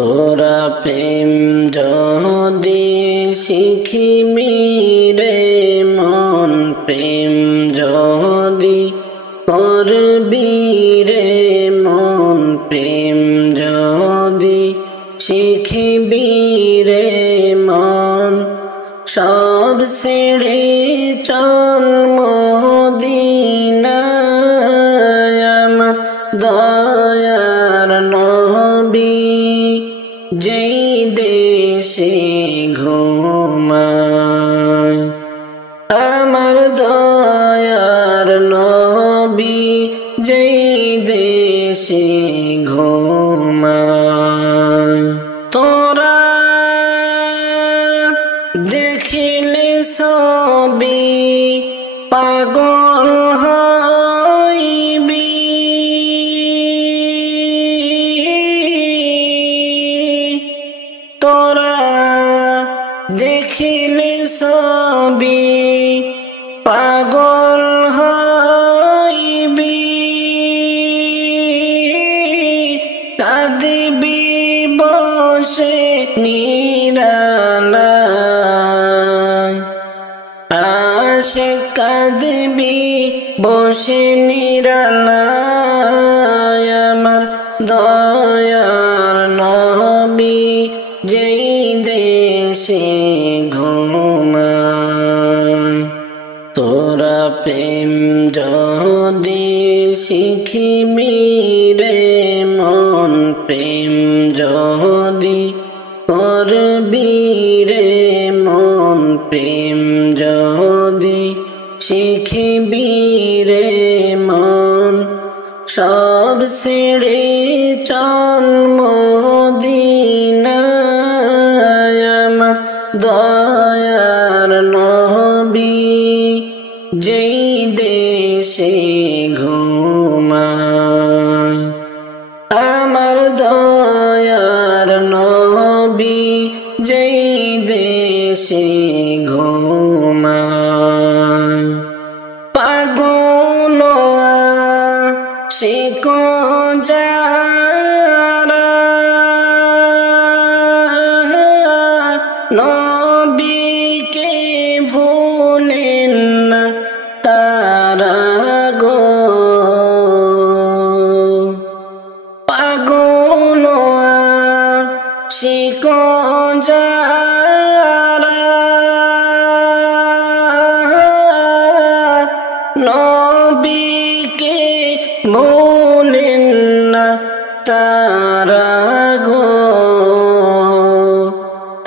তোরা প্রেম যদি শিখিবি রে মন, প্রেম যদি করবি রে মন, প্রেম যদি শিখিবি রে মন, সব ছেড়ে চল মদিনায় আমার দয়ার নবী যেই দেশে ঘুমায়। আমার দয়ার নবী যেই দেশে ঘুমায়। তোরা দেখিলে সবই পাগল হইবি, তোরা দেখিলে সবই পাগল হইবি, কাঁদিবি বসে নিরালায়, আশে কাঁদিবি বসে নিরালায়। আমার দয়ার নবী যেই দেশে ঘুমায়। তোরা প্রেম যদি শিখিবি রে মন, প্রেম যদি করবি রে মন, প্রেম যদি শিখিবি রে মন, সব ছেড়ে চল মদিনায় আমার দয়ার নবী যেই দেশে ঘুমায়। আমার দয়ার নবী যেই দেশে ঘুমায়। পাগল আশিক যারা নবীকে ভুলেন না তারা গো, পাগল আশিক যারা নবীকে ভুলেন না তারা গো,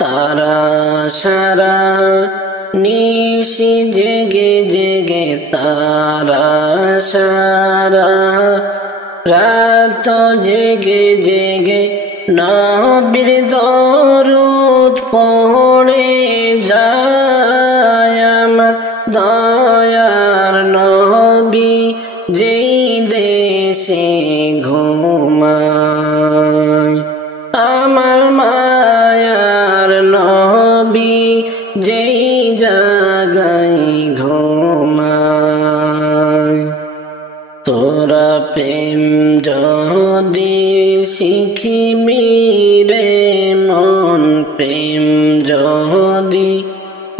তারা সারা নিশি জেগে জেগে, তারা সারা রাত জেগে জেগে নবীর দরুদ পড়ে যায়। আমার দয়ার নবী যেই দেশে ঘুমায়। আমার মায়ার নবী যেই জায়গায় ঘুমায়। তোরা প্রেম যদি শিখিবি রে মন, প্রেম যদি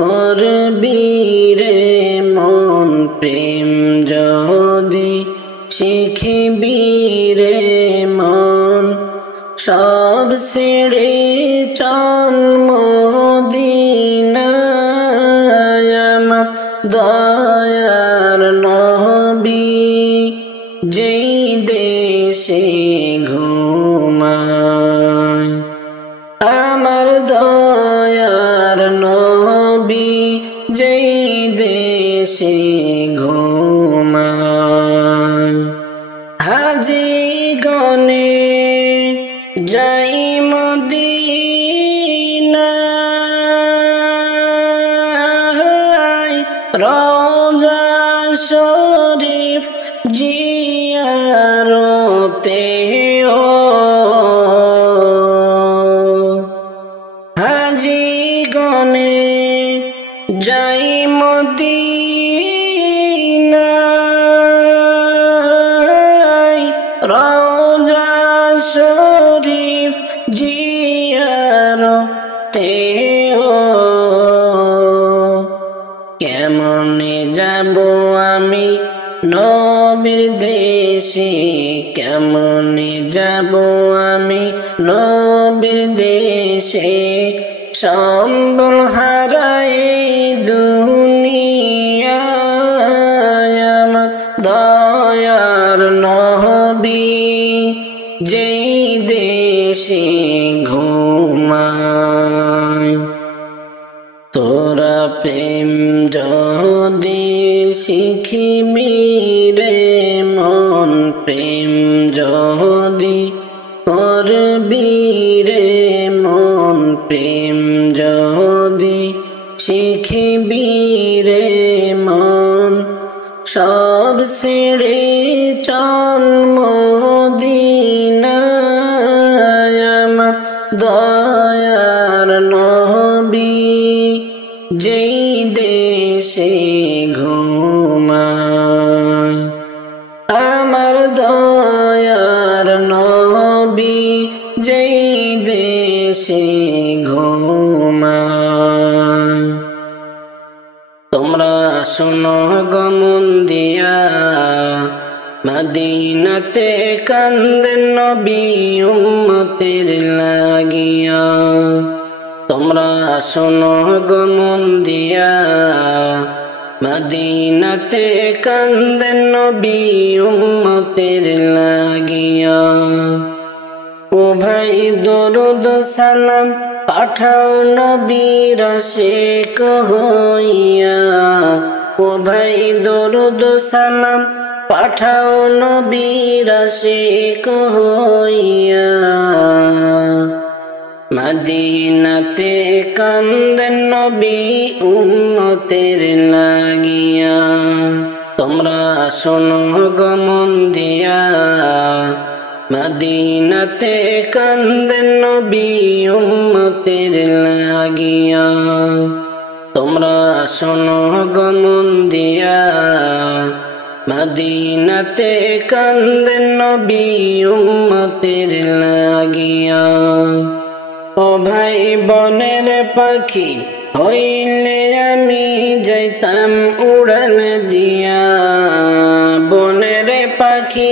করবি রে মন, প্রেম যদি শিখিবি রে মন, সব ছেড়ে চল মদিনায় আমার দয়ার নবী যেই দেশে ঘুমায়। আমার দয়ার নবী যেই দেশে ঘুমায়। হাজি গনে যাই মদিনায়, রওজা শরীফ জিয়ারতে ও, হাজি গনে যাই মদিনায়, রওজা শরীফ জি যাতেও কেমনে যাব আমি নবীর দেশে, কেমনে যাব আমি নবীর দেশে, সম্বল হারাই দুনিয়ায় আমার দয়ার নবী যেই দেশে ঘুমায়। তোরা প্রেম যদি শিখিবি রে মন, প্রেম যদি করবি রে মন, প্রেম যদি শিখিবি রে মন, সব ছেড়ে চল মদিনায় আমার দয়ার নবী যেই দেশে ঘুমায়। আমার দয়ার নবী যেই দেশে ঘুমায়। তোমরা শোনো গো মন দিয়া, মদিনাতে কান্দেন নবী উম্মতের লাগিয়া। তোমরা শোনো গো মন দিয়া, মদিনাতে কান্দেন নবী উম্মতের লাগিয়া। ও ভাই দরুদ সালাম পাঠাও নবীর আশিক হইয়া, ও ভাই দরুদ সালাম পাঠাও নবীর আশিক হইয়া। মদিনাতে কান্দেন নবী উম্মতের লাগিয়া। তোমরা শোনো গো মন দিয়া, মদিনাতে কান্দেন নবী উম্মতের লাগিয়া। তোমরা শোনো গো মন দিয়া, মদিনাতে কান্দেন নবী উম্মতের লাগিয়া। ও ভাই বনের পাখি হইলে আমি যাইতাম উড়াল দিয়া, বনের পাখি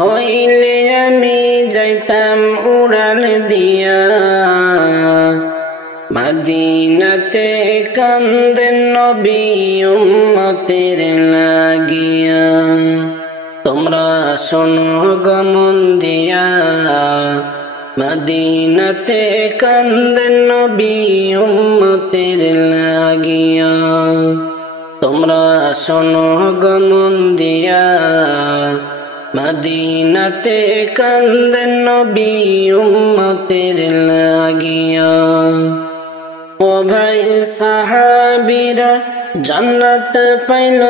হইলে আমি যাইতাম উড়াল দিয়া। মদিনাতে কান্দেন নবী উম্মতের লাগিয়া। তোমরা শোনো গো মন দিয়া, মদিনাতে কান্দেন নবী উম্মতের লাগিয়া। তোমরা শোনো গো মন দিয়া, মদিনাতে কান্দেন নবী উম্মতের লাগিয়া। ও ভাই সাহাবীরা জান্নাত পাইল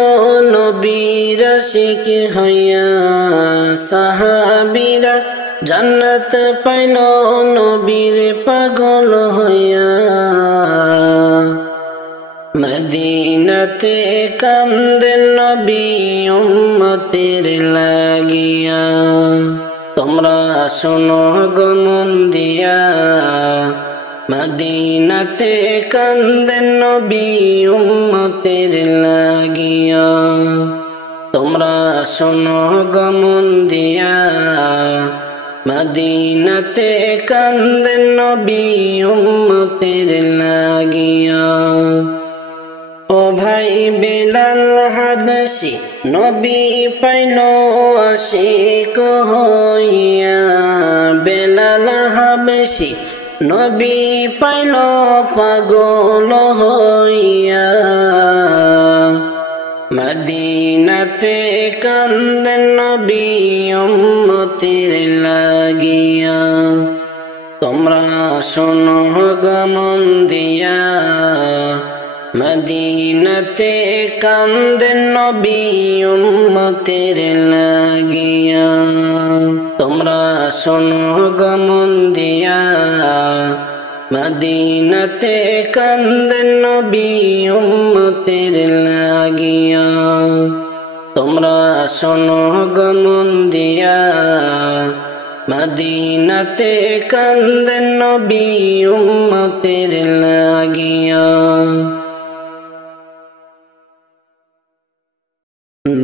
নবীর আশিক হইয়া, সাহাবীরা জান্নাত পাইল নবীর পাগল হইয়া। মদিনাতে কান্দেন নবী উম্মতের লাগিয়া। তোমরা শোনো গো মন দিয়া, মদিনাতে কান্দেন নবী উম্মতের লাগিয়া। তোমরা শোনো গো মন দিয়া, মদিনাতে কান্দেন নবী উম্মতের লাগিয়া। ও ভাই বেলাল হাবশী নবী পাইল আশিক হইয়া, বেলাল হাবশী নবী পাইল পাগল হইয়া। মদিনাতে কান্দেন নবী উম্মতের লাগিয়া। তোমরা শোনো গো মন দিয়া, মদিনাতে কান্দেন নবী উম্মতের লাগিয়া। তোমরা শোনো গো মন দিয়া, মদিনাতে কান্দেন নবী উম্মতের লাগিয়া। তোমরা শোনো গো মন দিয়া, মদিনাতে কান্দেন নবী উম্মতের লাগিয়া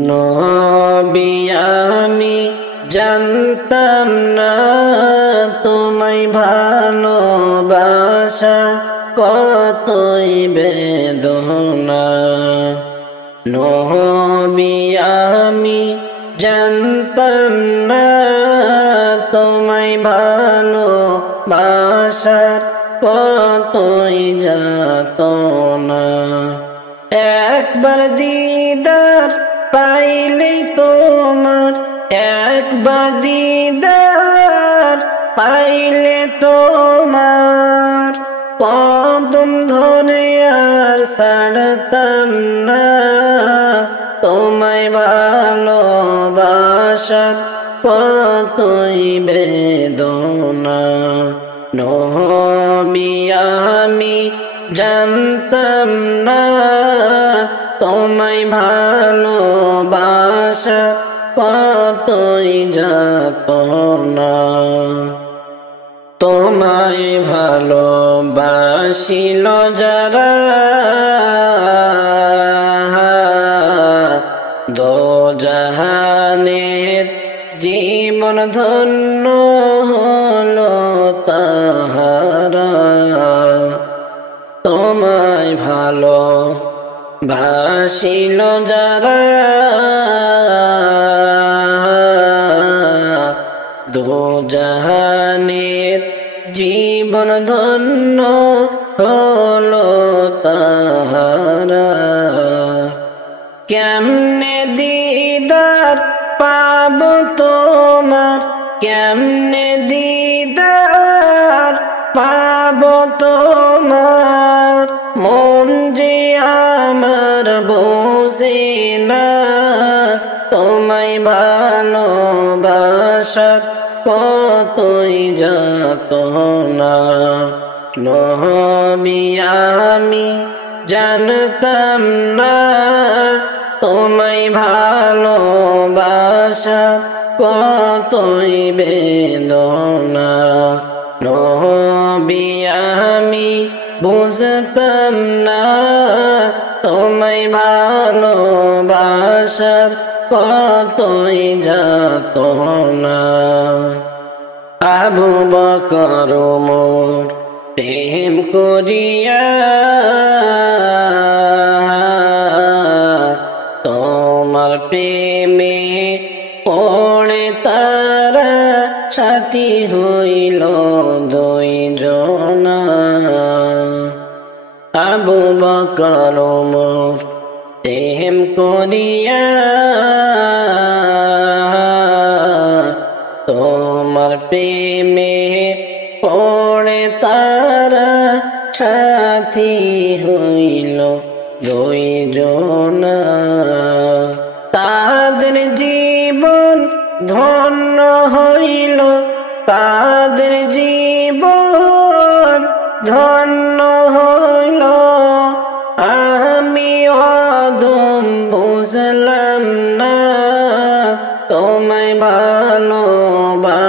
নবী আমি জানতাম না তোমায় ভালোবাসা কতই বেদনা নবী আমি জানতাম না তোমায় ভালোবাসার কতই যাতনা একবার দিদার পাইলেই তোমার একবার দিদার পাইলে তোমার কদম ধরে আর ছাড়তাম না তোমায় ভালোবাসার কতই বেদনা নবী আমি জানতাম না তোমায় ভালোবাসা কতই যাতনা তোমায় ভালোবাসিল যারা দোজাহানের জীবন ধন্য হলো তাহারা তোমায় ভালোবাসিল যারা দোজাহানের জীবন ধন্য হলো তাহারা কেমনে দিদার পাব তোমার কেমনে দিদার পাব তোমার মন যে আমার বসে না তোমায় ভালোবাসার কতই যাতনা নবী আমি জানতাম না তোমায় ভালোবাসার কতই বেদনা নবী আমি বুঝতাম না তোমায় ভালোবাসার কতই যাতনা আবু বকর ওমর প্রেম করিয়া তোমার প্রেমে পড়ে তারা সাথী হইল দুইজনা আবু বকর ওমর প্রেম করিয়া তোমার প্রেমে পড়ে তারা সাথী হইল দুইজনা তাদের জীবন ধন্য হইল তাদের জীবন ধন্য হইল আমি অদম বুঝলাম না তোমায় ভালোবাসার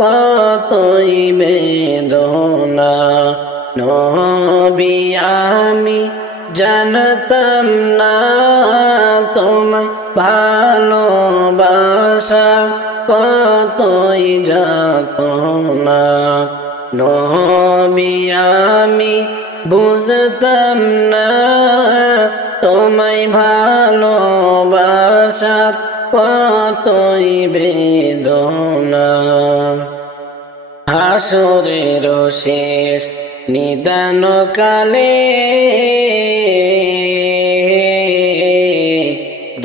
কতই বেদনা নবী আমি জানতাম না তোমায় ভালোবাসা কতই যাতনা নবী আমি বুঝতাম না তোমায় ভালোবাসার কতই বেদনা হাসরের শেষ নিদান কালে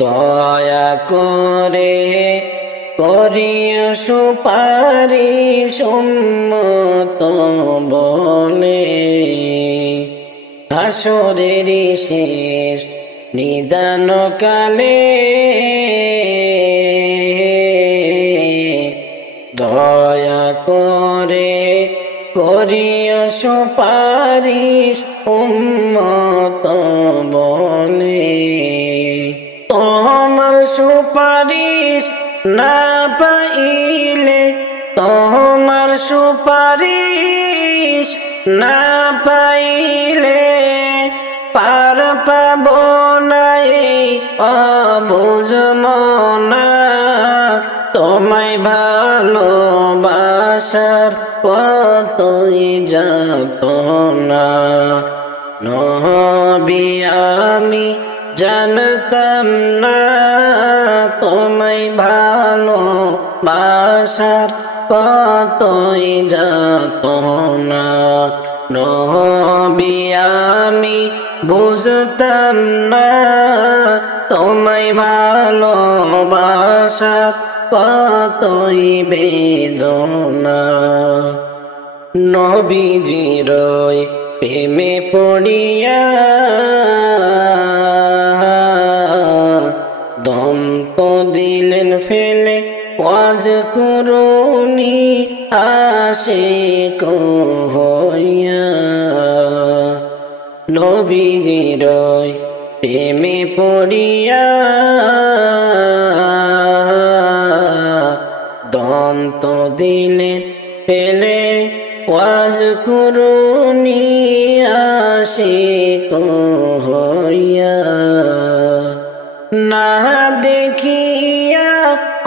দয়া করে করিও সুপারিশ উম্মত বলে হাসরের শেষ নিদান কালে দয়া করে করিও সুপারিশ উম্মত বলে তোমার সুপারিশ না পাইলে সুপারিশ না পাইলে পার পাব না এই অবুঝ মনা তোমায় ভালোবাসার কতই যাতনা নবী আমি জানতাম না তোমায় ভালোবাসার কতই যাতনা নবী আমি বুঝতাম না তোমায় ভালোবাসার কতই বেদনা নবীজির প্রেমে পড়িয়া দম তো দিলেন ফেলে ওয়াজ করুনি আশিক হইয়া নবীজির প্রেমে পড়িয়া দম তো দিলেন ফেলে ওয়াজ করুনি আশিক হইয়া না দেখিয়া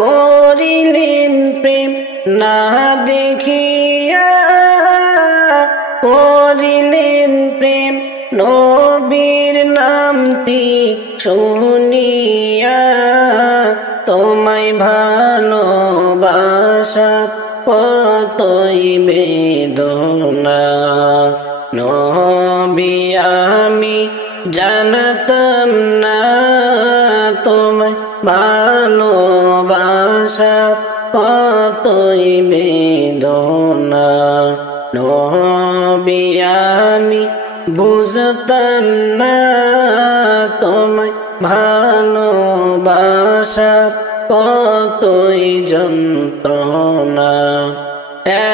করিলেন প্রেম না দেখিয়া করিলেন প্রেম নবীর নামটি শুনিয়া তোমায় ভালোবাসা কতই বেদনা নবী আমি জানতাম না তোমায় ভালোবাসা কতই বেদনা নবী আমি বুঝতাম না তোমায় ভালোবাসা কতই যন্ত্রণা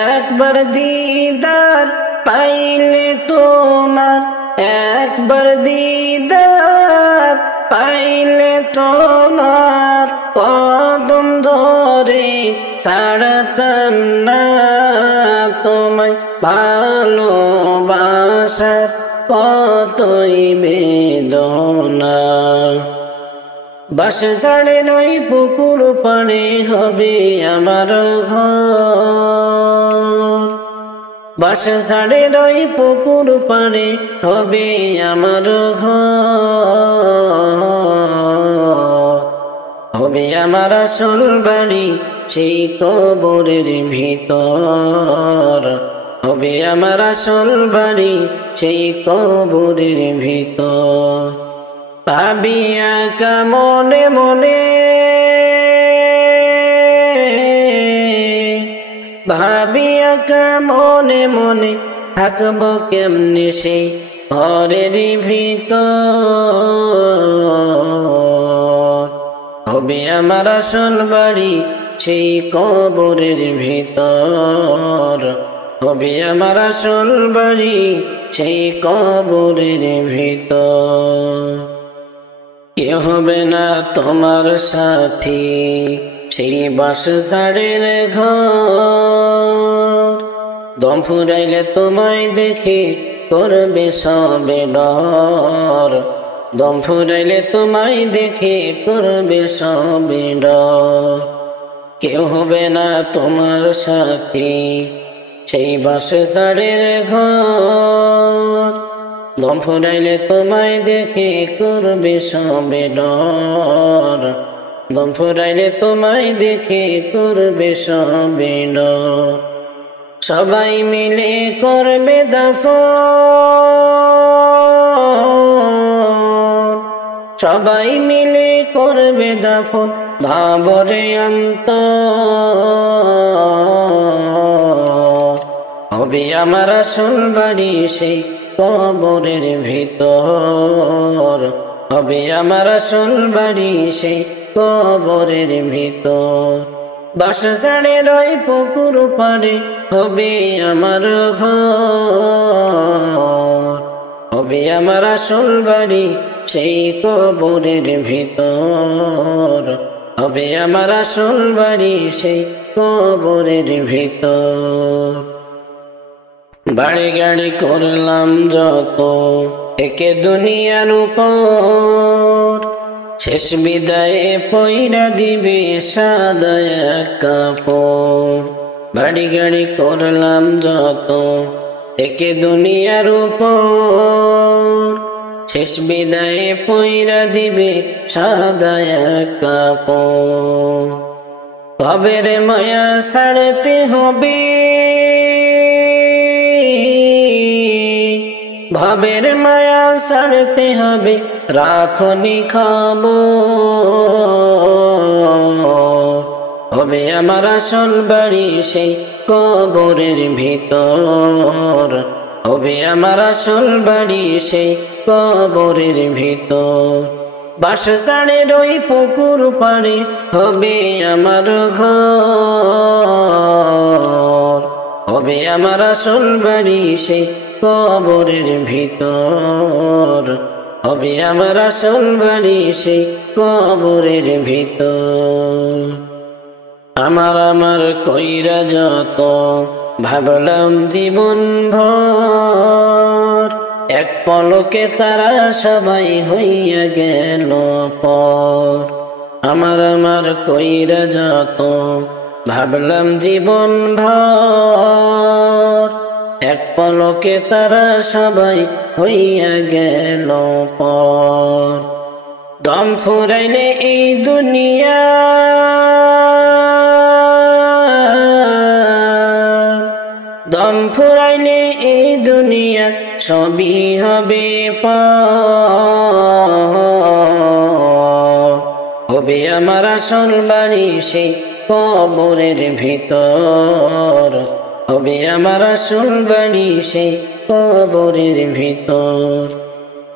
একবার দিদার পাইলে তোমার একবার দিদার পাইলে তোমার কদম ধরে ছাড়তাম না তোমায় ভালোবাসার কতই বেদনা বাস ছাড়ে নই পুকুর পাড়ে হবে আমার ঘর বাস ছাড়ে নই পুকুর পাড়ে হবে আমার ঘর হবে আমার আসল বাড়ি সেই কবরের ভিতর হবে আমার আসল বাড়ি সেই কবরের ভিতর ভাবিয়া মনে মনে ভাবিয়া মনে মনে থাকব কেমনে সেই ঘরের ভিতর হবে আমার আসল বাড়ি সেই কবরের ভিতর হবে আমার আসল বাড়ি সেই কবরের ভিতর কে হবে না তোমার সাথী সেই বাস ঝাড়ের ঘর দম ফুরাইলে তোমায় দেখে করবে সবে ডর দম ফুরাইলে তোমায় দেখে করবে সবে ডর কেউ হবে না তোমার সাথী সেই বাস ঝাড়ের ঘর দম ফুরাইলে তোমায় দেখে করবে সবে ডর দম ফুরাইলে তোমায় দেখে করবে সবে ডর সবাই মিলে করবে দাফন সবাই মিলে করবে দাফন ভাবরে অন্তর হবে আমার আসল বাড়ি সেই কবরের ভিতর হবে আমার আসল বাড়ি সেই কবরের ভিতর বাস ছাড়ে রই পুকুর পাড়ে হবে আমার ঘর হবে আমার আসল বাড়ি সেই কবরের ভিতর হবে আমার আসল বাড়ি সেই কবরের ভিতর বাড়ি গাড়ি করলাম যত একে দুনিয়ার উপর, শেষ বিদায়ে পয়রা দিবে সাদা এক কাপড়। বাড়ি গাড়ি করলাম যত একে দুনিয়ার উপর, শেষ বিদায়ে পয়রা দিবে সাদা এক কাপড়। ভবের মায়া ছাড়তে হবে, ভবের মায়া ছাড়তে হবে, রাখনি খবর। হবে আমার আসল বাড়ি সেই কবরের ভিতর, হবে আমার আসল বাড়ি সেই কবরের ভিতর। বাঁশঝাড়ের ওই পুকুর পাড়ে হবে আমার ঘর, হবে আমার আসল বাড়ি সেই কবরের ভিতর, হবে আমার আসল বাড়ি সেই কবরের ভিতর। আমার কইরা যত ভাবলাম জীবন ভর, এক পলকে তারা সবাই হইয়া গেল পর। আমার কইরা যত ভাবলাম জীবন ভর, এক পলকে তারা সবাই হইয়া গেল পর। দম ফুরাইলে এই দুনিয়া, দম ফুরাইলে এই দুনিয়া সবই হবে পার। হবে আমার আসল বাড়ি সেই কবরের ভিতর, হবে আমার আসল বাড়ি সেই কবরের ভিতর।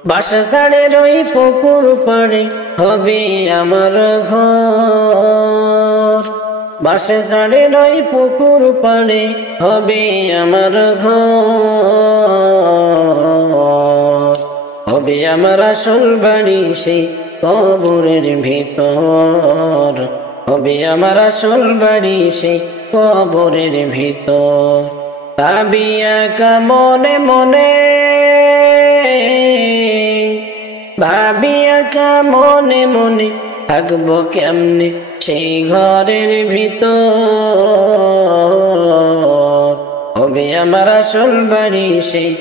বাঁশঝাড়ের ওই পুকুর পাড়ে হবে আমার ঘর, বাঁশঝাড়ের ওই পুকুর পাড়ে হবে আমার ঘর। হবে আমার আসল বাড়ি সেই কবরের ভিতর, হবে আমার আসল বাড়ি সেই কবরের ভিতর। ভাবিয়া মনে মনে, ভাবিয়া মনে মনে, থাকবো কেমনে সেই ঘরের ভিতর। হবে আমার আসল বাড়ি সেই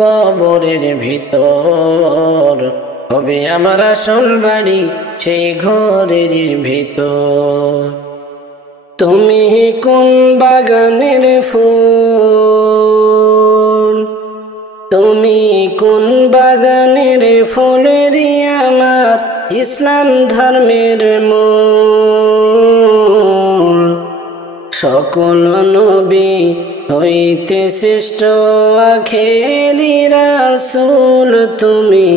কবরের ভিতর, হবে আমার আসল বাড়ি সেই ঘরের ভিতর। তুমি কোন বাগানের ফুল, তুমি কোন বাগানের ফুলেরই আমার ইসলাম ধর্মের মূল। সকল নবী হইতে শ্রেষ্ঠ আখেরি রাসূল, তুমি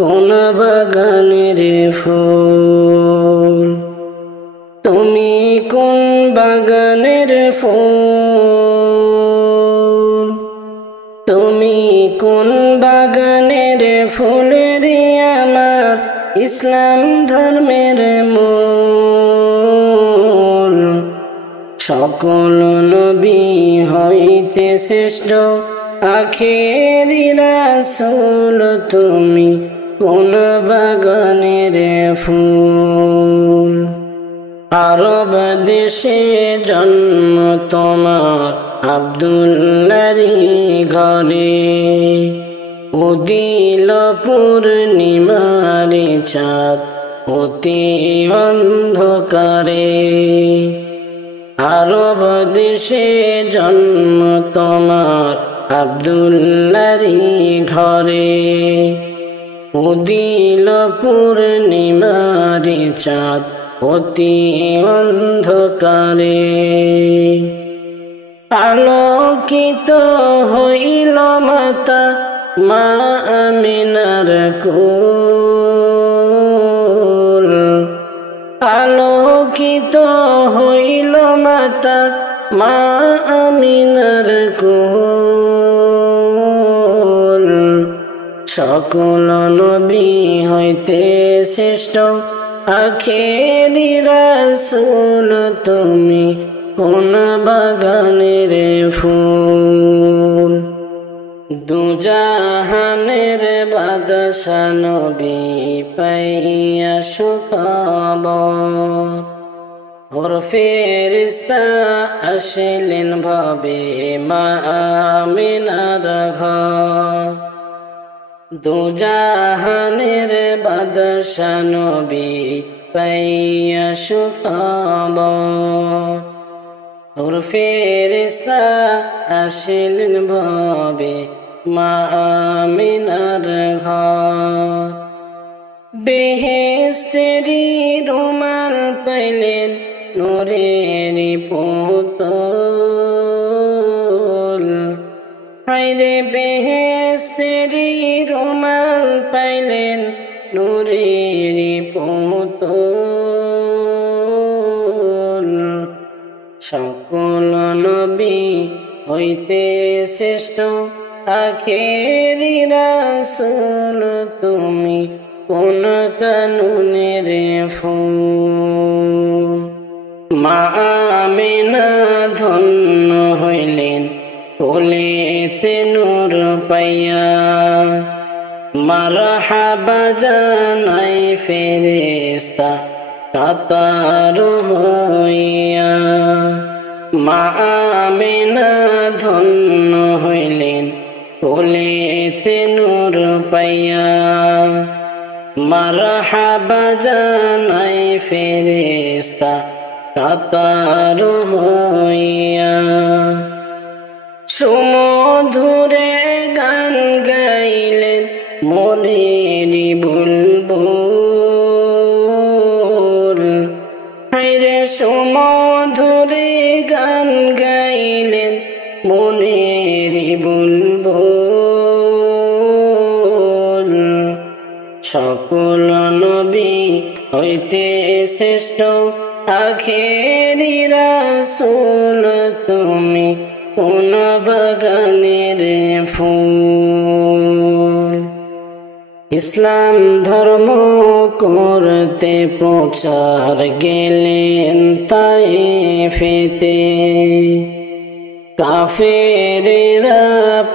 কোন বাগানের ফুল, তুমি কোন বাগানের ফুল, তুমি কোন বাগানের ফুলেরই আমার ইসলাম ধর্মের মূল। সকল নবী হইতে শ্রেষ্ঠ আখেরি রাসূল, তুমি কোন বাগানের ফুল। আরব দেশে জন্ম তোমার আব্দুল্লাহরই ঘরে, উদিল পূর্ণিমারি চাঁদ অতি অন্ধকারে। আরব দেশে জন্ম তোমার আব্দুল্লাহরই ঘরে, উদিল পূর্ণিমারি চাঁদ অতি অন্ধকারে। আলোকিত হইল মাতা মা আমিনার কোল, আলোকিত হইল মাতা মা আমিনার কোল। সকল নবী হইতে শ্রেষ্ঠ আখেরি রাসূল, তুমি কোন বাগানের ফুল। দুজাহানের বাদশা নবী পাইয়া সুখবর ওর ফেরেশতা আসলেন ভাবে মা আমিনার ঘর দুজাহানের বাদশা নবী পাইয়া সুখবর ওর ফেরেশতা আসলেন ভাবে মা আমিনার ঘর বেহেশতেরি রুমাল পাইলেন নূরেরি পুতুল হায়রে বেহেশতেরি রুমাল পাইলেন নূরেরি পুতুল সকল নবী হইতে শ্রেষ্ঠ আখেরি রাসূল তুমি কোন কানুনের ফুল মা আমিনা ধন্য হইলেন কোলেতে নূর পাইয়া মারহাবা জানাই ফেরেশতা কাতার হইয়া মা আমিনা ধন্য হইলেন কোলেতে নূর পাইয়া মারহাবা জানাই ফেরেশতা কাতার হইয়া সুমধুরে গান গাইলেন মনেরি বুলবুল হায়রে সুমধুরে গান গাইলেন মনেরি বুলবুল সকল নবী হইতে শ্রেষ্ঠ আখেরি রাসূল তুমি কোন বাগানের ফুল ইসলাম ধর্ম করতে প্রচার গেলেন তায়েফেতে কাফেরেরা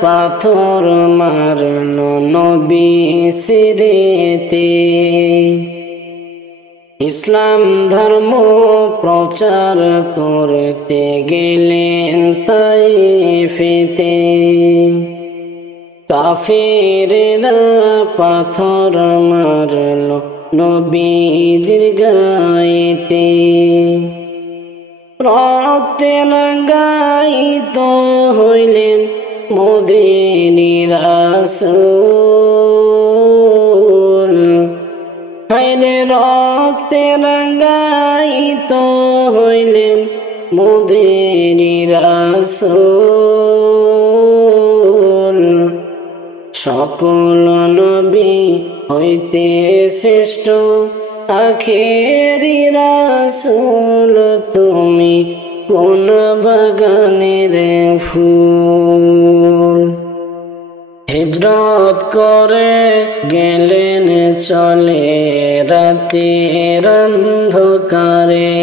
পাথর মারলো নবী সিরেতে ইসলাম ধর্ম প্রচার করতে গেলেন তায়েফেতে কাফেরেরা পাথর মারলো নবীজির গায়েতে রক্তে রাঙ্গায়িত হইলেন মদিনী রাসূল হায়রে রক্তে রাঙ্গায়িত হইলেন মদিনী রাসূল সকল নবী হইতে শ্রেষ্ঠ আখেরি রাসূল তুমি কোন বাগানের ফুল হিজরত করে গেলেন চলে রাতের অন্ধকারে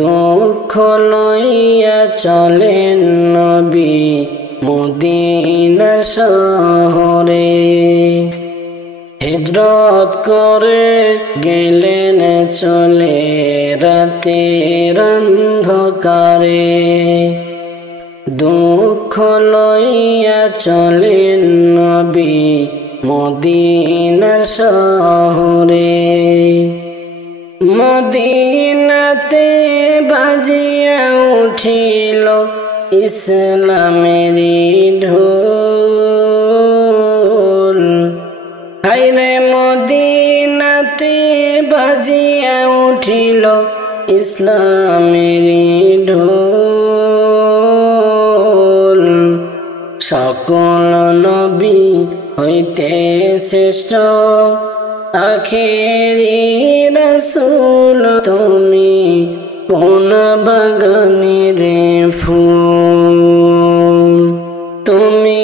দুঃখ লইয়া চলেন নবী মদিনা শহরে হিজরত করে গেলেন চলে রাতের অন্ধকারে দুঃখ লইয়া চলেন নবী মদিনা শহরে মদিনাতে বাজিয়া উঠিল ইসলামেরি ঢোল হায়রে মদিনাতে বাজিয়া উঠিল ইসলামেরি ঢোল সকল নবী হইতে শ্রেষ্ঠ আখেরি রাসূল তুমি কোন বাগানের ফুল তুমি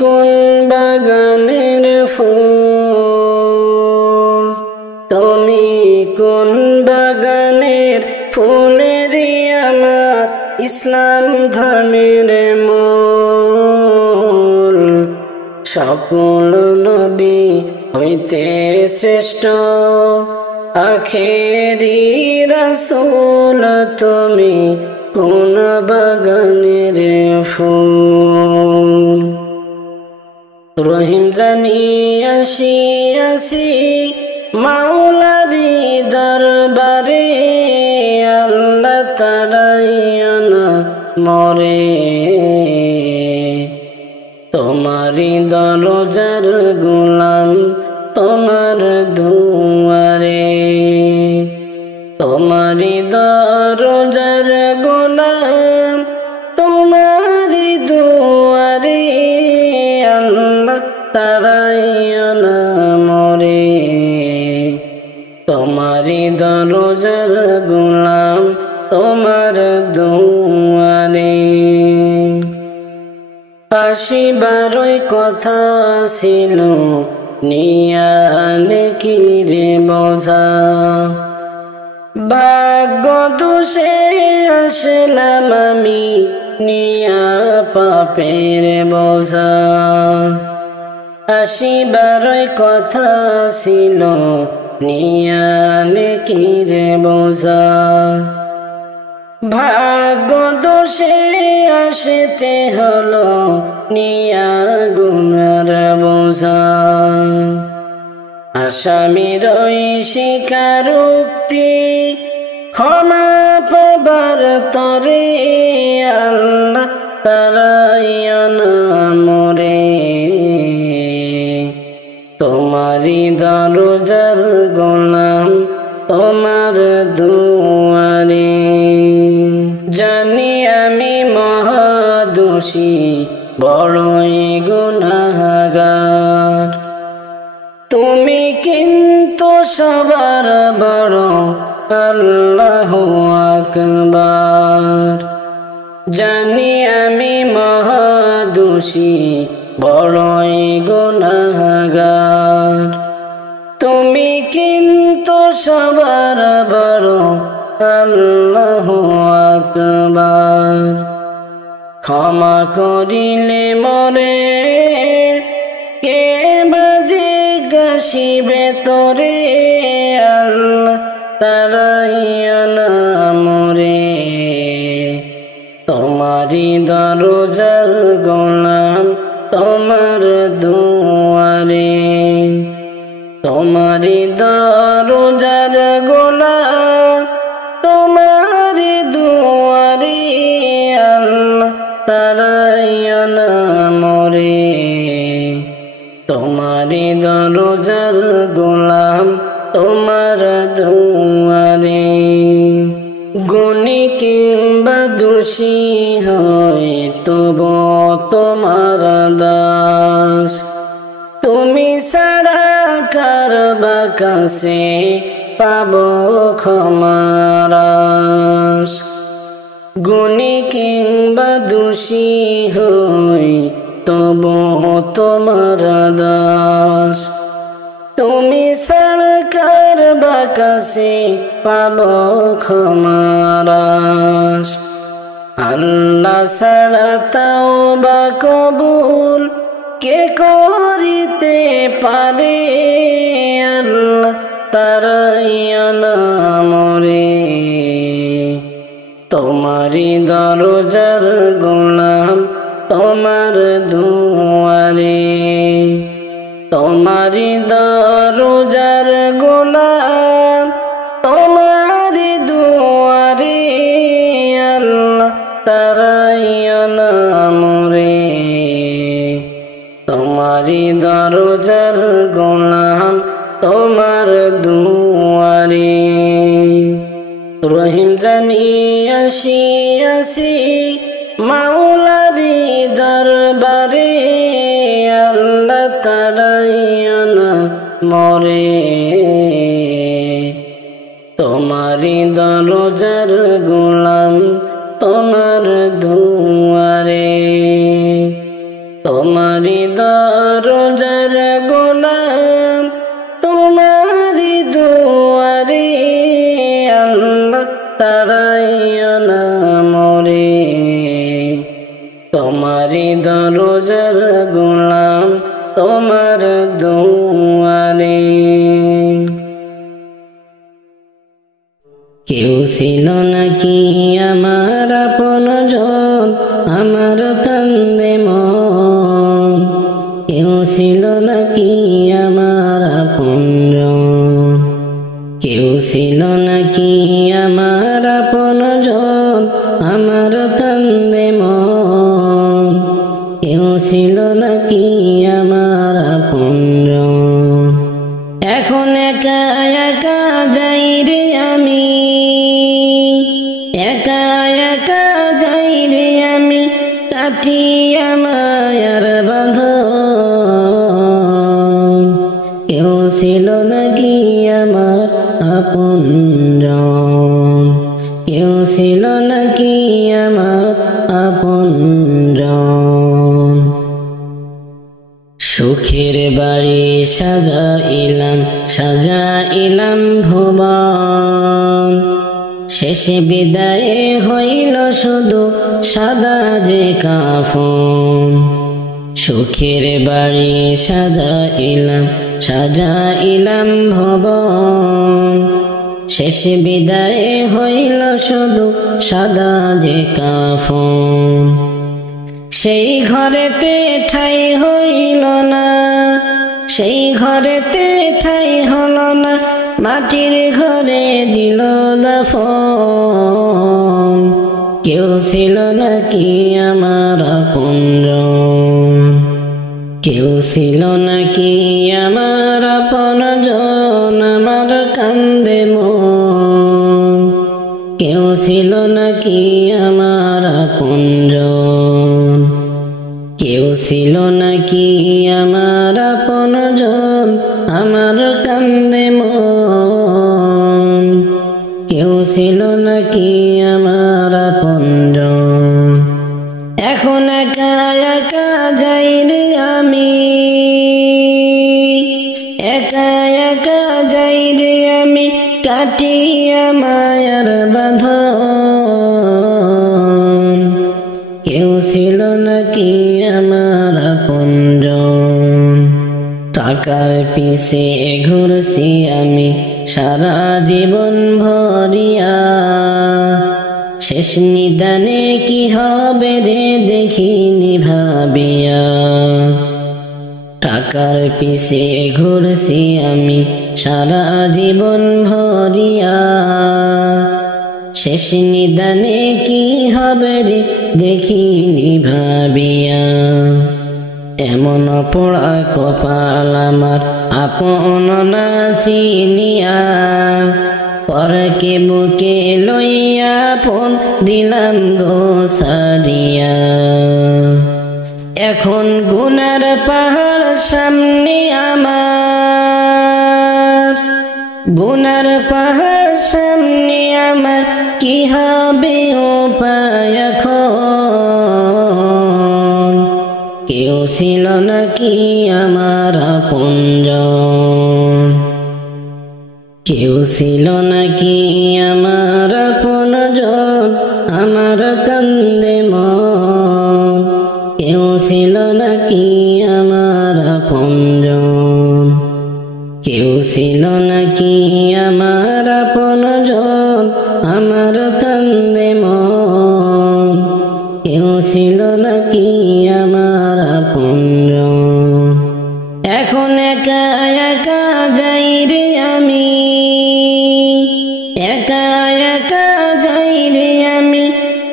কোন বাগানের ফুল তুমি কোন বাগানের ফুলেরই আমার ইসলাম ধর্মের মূল সকল নবী হইতে শ্রেষ্ঠ আখেরি রাসূল তুমি কোন বাগানের ফুল রহিম জানি আসিয়াছি মাওলারি দরবারে আল্লাহ তারাইয়ানা মরে তোমারি দরজার গোলাম তোমার দুয়ারে তোমারি দরজার গোলাম তোমারি দুয়ারে আল্লাহ তারাইয়ানা মরে তোমারি দরজার গোলাম তোমার দুয়ারে আসিবারই কথা ছিল নিয়ানে কি রে বোঝা ভাগ্য দোষে আসলাম আমি নিয়া পাপের বোঝা আসিবারই কথা ছিল নিয়ানে কি রে বোঝা ভাগ্য দোষে আসতে হলো নিয়া গুনার বোঝা আসামির ওই স্বীকারোক্তি ক্ষমা পাবার তরে আল্লাহ তারাইয়ানা মরে তোমারি দরজার গোলাম তোমার দুয়ারে জানি আমি মহাদোষী বড়ই গুনাহগার তুমি কিন্তু সবার বড় আল্লাহু আকবার জানি আমি মহাদোষী বড়ই গুনাহগার তুমি কিন্তু সবার বড় আল্লাহু আকবার ক্ষমা করিলে মরে কে বাজে গাছিবে তোরে আল্লাহ তারাইয়ানা মরে তোমারি দরজার গোলাম তোমার দুয়ারে তোমারি দরজার গোলাম তোমারি দুয়ারে আল্লাহ তারাইয়ানা মরে তোমারি দরজার গোলাম তোমার দুয়ারে গুণী কিংবা দোষী হয় তবু তোমার দাস তুমি সারা কার বাকাশে পাব ক্ষমার আশ গুণী কিংবা দোষী হই তবু তোমার দাস তুমি সরকার বাকাশে পাব ক্ষমার আশ আল্লাহ ছাড়া তাওবা কবুল কে করিতে পারে আল্লাহ তারাইয়ানা মরে তোমারি দরজার গোলাম তোমার দুয়ারে তোমারি দরজার গোলাম তোমারি দুয়ারে আল্লাহ তারাইয়ানা মরে তোমারি দরজার গোলাম তোমার দুয়ারে রহিম জানি আসিয়াছি মাওলারি দরবারে আল্লাহ তারাইয়ানা মরে তোমারি দরজার গোলাম তোমার দুয়ারে তোমারি দরজার গোলাম তোমারি দুয়ারে আল্লাহ তারাইয়ানা মরে তোমারি দরজার গোলাম তোমার দুয়ারে। কেউ ছিল নাকি আমার আপনজন, আমার কান্দে মন। কেউ ছিল নাকি আমার আপনজন, কেউ ছিল নাকি আমার আপনজন, আমার কান্দে মন। কেউ ছিল নাকি আমার আপনজন। এখন একা একা যাই রে আমি, একা একা যাই রে আমি, কাটিয়া মায়ার বাঁধন। কেউ ছিল নাকি আমার আপনজন, কেউ ছিল নাকি আমার আপনজন। সুখের বাড়ি সাজাইলাম, সাজাইলাম ভুবন। শেষে বিদায়ে হইল শুধু সাদা যে কাফন। সুখের বাড়ি সাজাইলাম, সাজাইলাম ভুবন। শেষে বিদায়ে হইল শুধু সাদা যে কাফন। সেই ঘরেতে ঠাই হইল না, সেই ঘরেতে ঠাই হল না, মাটির ঘরে দিল দাফন। কেউ ছিল নাকি আমার আপনজন, কেউ ছিল নাকি আমার আপনজন, আমার কান্দে মন। কেউ ছিল নাকি আমার আপনজন, কেউ ছিল নাকি আমার আপনজন, আমার কান্দে মন। কেউ ছিল নাকি আমার আপনজন। এখন একা একা যাই রে আমি, একা একা যাই রে আমি, কাটিয়া মায়ার বাঁধন। কেউ ছিল নাকি আমার আপনজন। টাকার পিছে ঘুরছি আমি সারা জীবন ভরিয়া, শেষ নিদানে কি হবে রে দেখিনি ভাবিয়া। টাকার পিছে ঘুরছি আমি সারা জীবন ভরিয়া, শেষ নিদানে কি হবে রে দেখিনি ভাবিয়া। এমন পোড়া কপাল আমার আপন না চিনিয়া, পরকে বুকে লইয়া আপন দিলাম গো সারিয়া। এখন গুনার পাহাড় সামনে আমার, গুনার পাহাড় সামনে আমার, কি হবে উপায় এখন। কেউ ছিল নাকি আমার আপনজন, কেউ ছিল নাকি আমার আপনজন, আমার কান্দে মন। কেউ ছিল নাকি আমার আপনজন, কেউ ছিল নাকি আমার আপনজন, আমার কান্দে মন। কেউ ছিল নাকি আমার আপনজন। এখন একা একা যাই রে আমি, একা একা যাই রে আমি,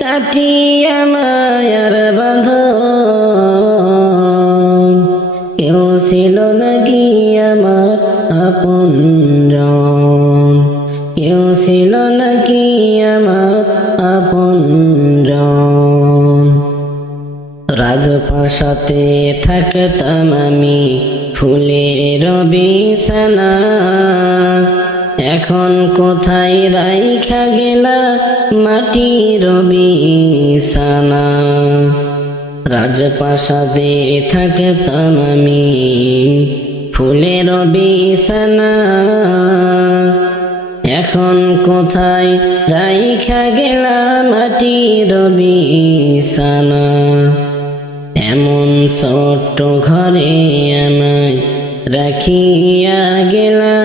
কাটিয়া মায়ার বাঁধন। কেউ ছিল নাকি আমার আপনজন, কেউ ছিল নাকি আমার আপনজন। রাজপ্রাসাদে থাকতাম আমি ফুলের বিছানা, এখন কোথায় রাইখা গেলা মাটির বিছানা। রাজপ্রাসাদে থাকতাম আমি ফুলের বিছানা, এখন কোথায় রাইখা গেলা মাটির বিছানা। এমন ছোট্ট ঘরে আমায় রাখিয়া গেলা,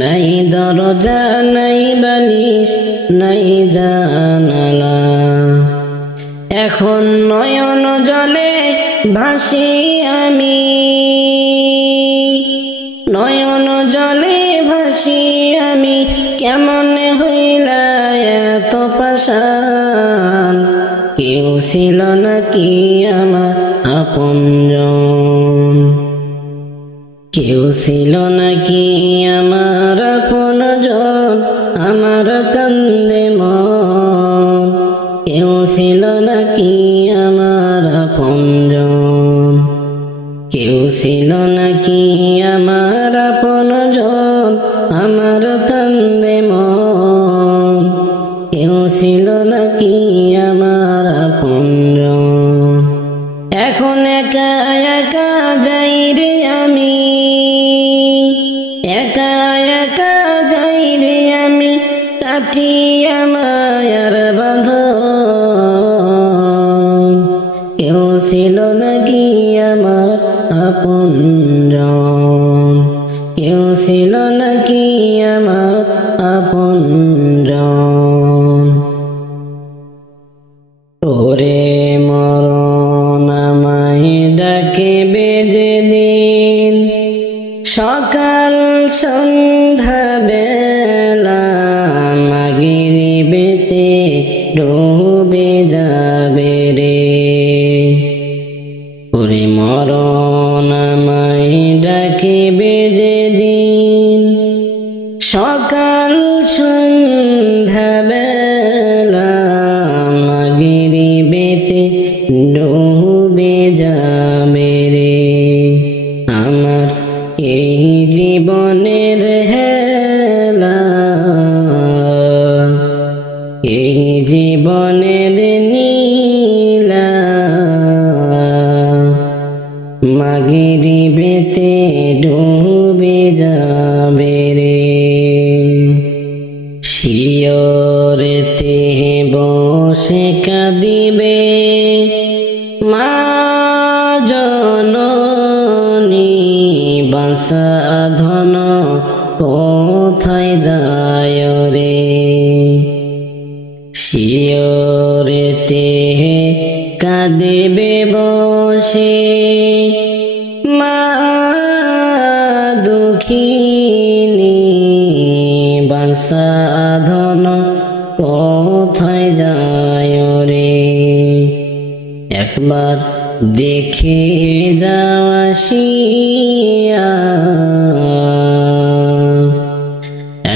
নাই দরজা নাই বালিশ নাই জানালা। এখন নয়ন জলে ভাসি আমি, নয়ন জলে ভাসি আমি, কেমন হইলা এত পাষাণ। কেউ ছিল নাকি আমার আপনজন, কেউ ছিল নাকি আমার আপনজন, আমার কান্দে মন। কেউ ছিল নাকি আমার আপনজন, কেউ ছিল নাকি আমার আপনজন, আমার কান্দে মন। কেউ ছিল নাকি আমার আপনজন। এখন একা একা যাই রে আমি, একা একা যাই রে আমি, কাটিয়া মায়ার বাঁধন। কেউ ছিল নাকি আমার আপনজন, কেউ ছিল নাকি আমার আপনজন। ওরে মরণ আমায় ডাকিবে যেদিন, সকাল সন্ধ্যা বেলা মাগরিবেতে ডুবে যাবে রে। ওরে মরণ আমায় ডাকিবে যেদিন, সকাল সন্ধ্যা বেলা মাগরিবেতে ডুবে যাবে রে। আমার এই জীবনের হেলা, এই জীবনের নীলা, মাগরিবেতে ডুবে যাবে রে। শিয়রেতে বসে কাঁদিবে মা জননী, বাঁচাধন কোথায় যায় রে। শিয়রেতে কাঁদিবে বসে মা দুঃখিনী, বাঁচাধন কোথায় যায় রে। একবার দেখে যাওয়া আসিয়া,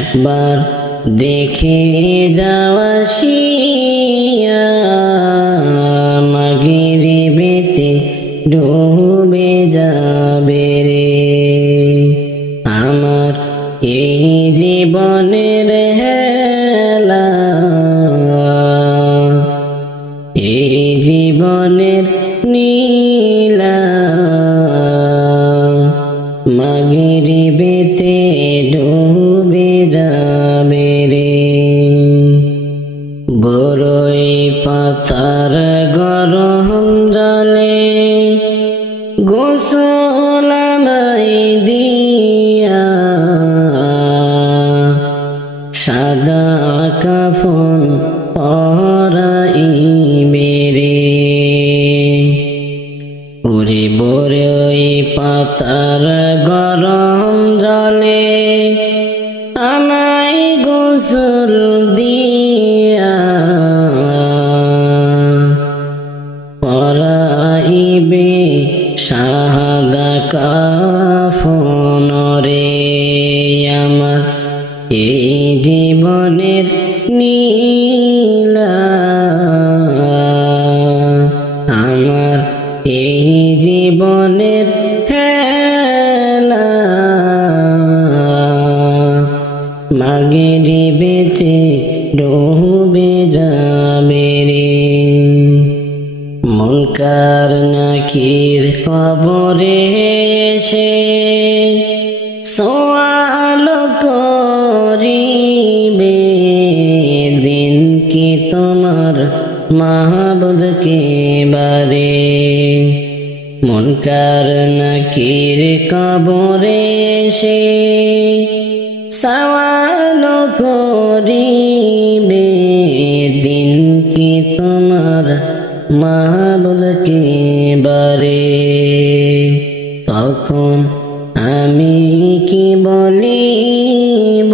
একবার দেখে যাওয়া আসিয়া, মাগরিবেতে ডুবে যাবে রে। আমার এই জীবনের হেলা, এই জীবনের নীলা, মাগরিবেতে ডুবে যাবে রে। বড়ই পাতার গরম জলে গোসল আমায় দিয়া, সাদা কাফন পরাইবে রে। ওরে বড়ই পাতার গরম জলে আমায় গোসল দিয়া, পরাইবে সাদা কাফন রে। আমার এই জীবনের নীলা, আমার এই জীবনের হেলা, মাগরিবেতে ডুবে যাবে রে। মুনকার নাকির কবরে এসে সওয়াল করিবে, দিন কি তোমার মাহবুদ কে বারে মুনকার নাকির কবরে এসে সওয়াল করিবে দিন কি তোমার মাহবুদ কে বারে তখন আমি কি বলিব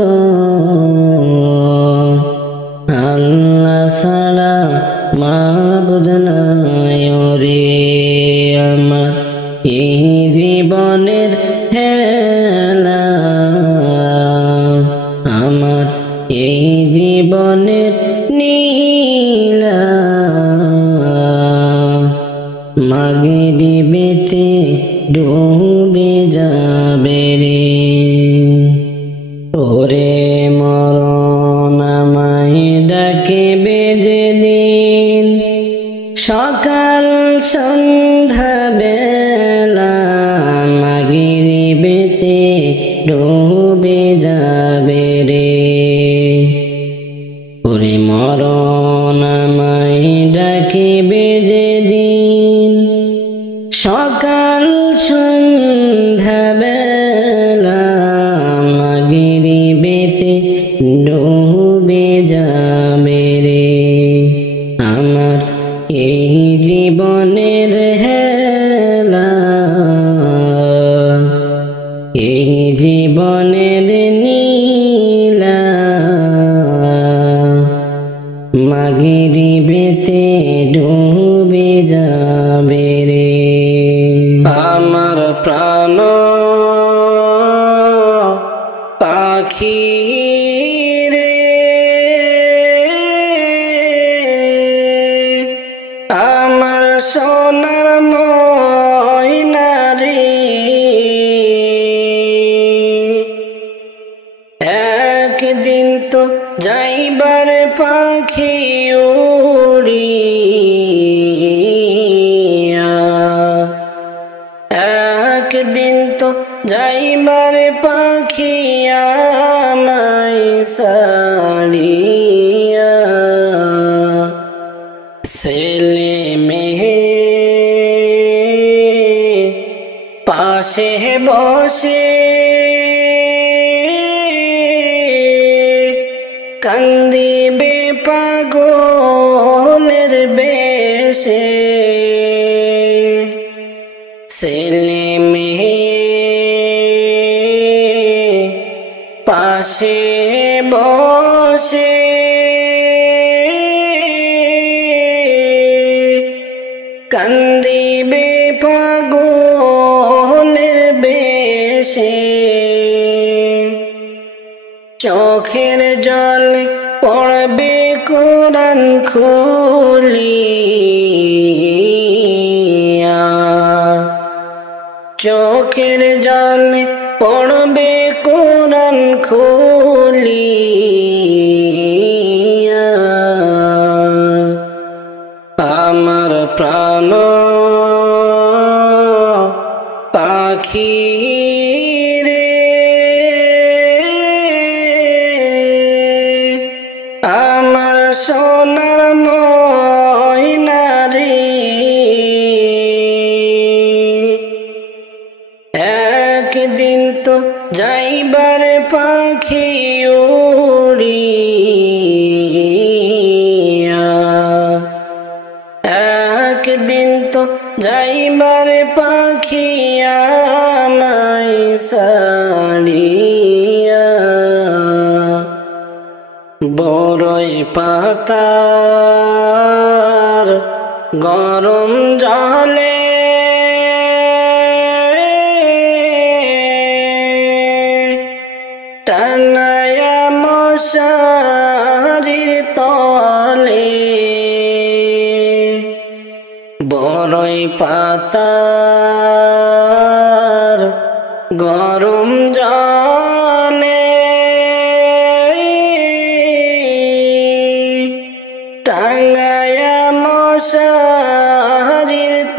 আল্লাহ ছাড়া মাবুদ নাই রে আমার এই জীবনের হেলা আমার এই জীবনের নীলা মাগরিবেতে ডুবে যাবে রে ওরে মরণ আমায় ডাকিবে যেদিন সকাল সন্ধ্যা বেলা মাগরিবেতে ডুবে যাবে রে ওরে মরণ আমায় ডাকিবে যেদিন সকাল সন্ধ্যা বেলা মাগরিবেতে ডুবে যাবে রে আমার এই জীবনের হেলা এই জীবনের নীলা মাগরিবেতে ডুবে যাবে রে আমার প্রাণ পাখি রে আমার সোনার ময়না রে একদিন তো যাইবার পাখি উড়িয়া একদিন তো যাইবার পাখি আমায় ছাড়িয়া ছেলে মেয়ে পাশে বসে কান্দিবে পাগলের বেশে ছেলে মেয়ে পাশে বসে কান্দিবে পাগলের বেশে চোখের জল পড়বে কোরআন খুলিয়া চোখের জল পড়বে কোরআন খুলিয়া আমার প্রাণ পাখি রে আমার সোনার ময়না রে একদিন তো যাইবার পাখি উড়িয়া একদিন তো যাইবার পাখি আমায় ছাড়িয়া বড়ই পাতার গরম জলে টানায়া মশারির তলে বড়ই পাতার গরম জলে টাঙ্গায়া মশারির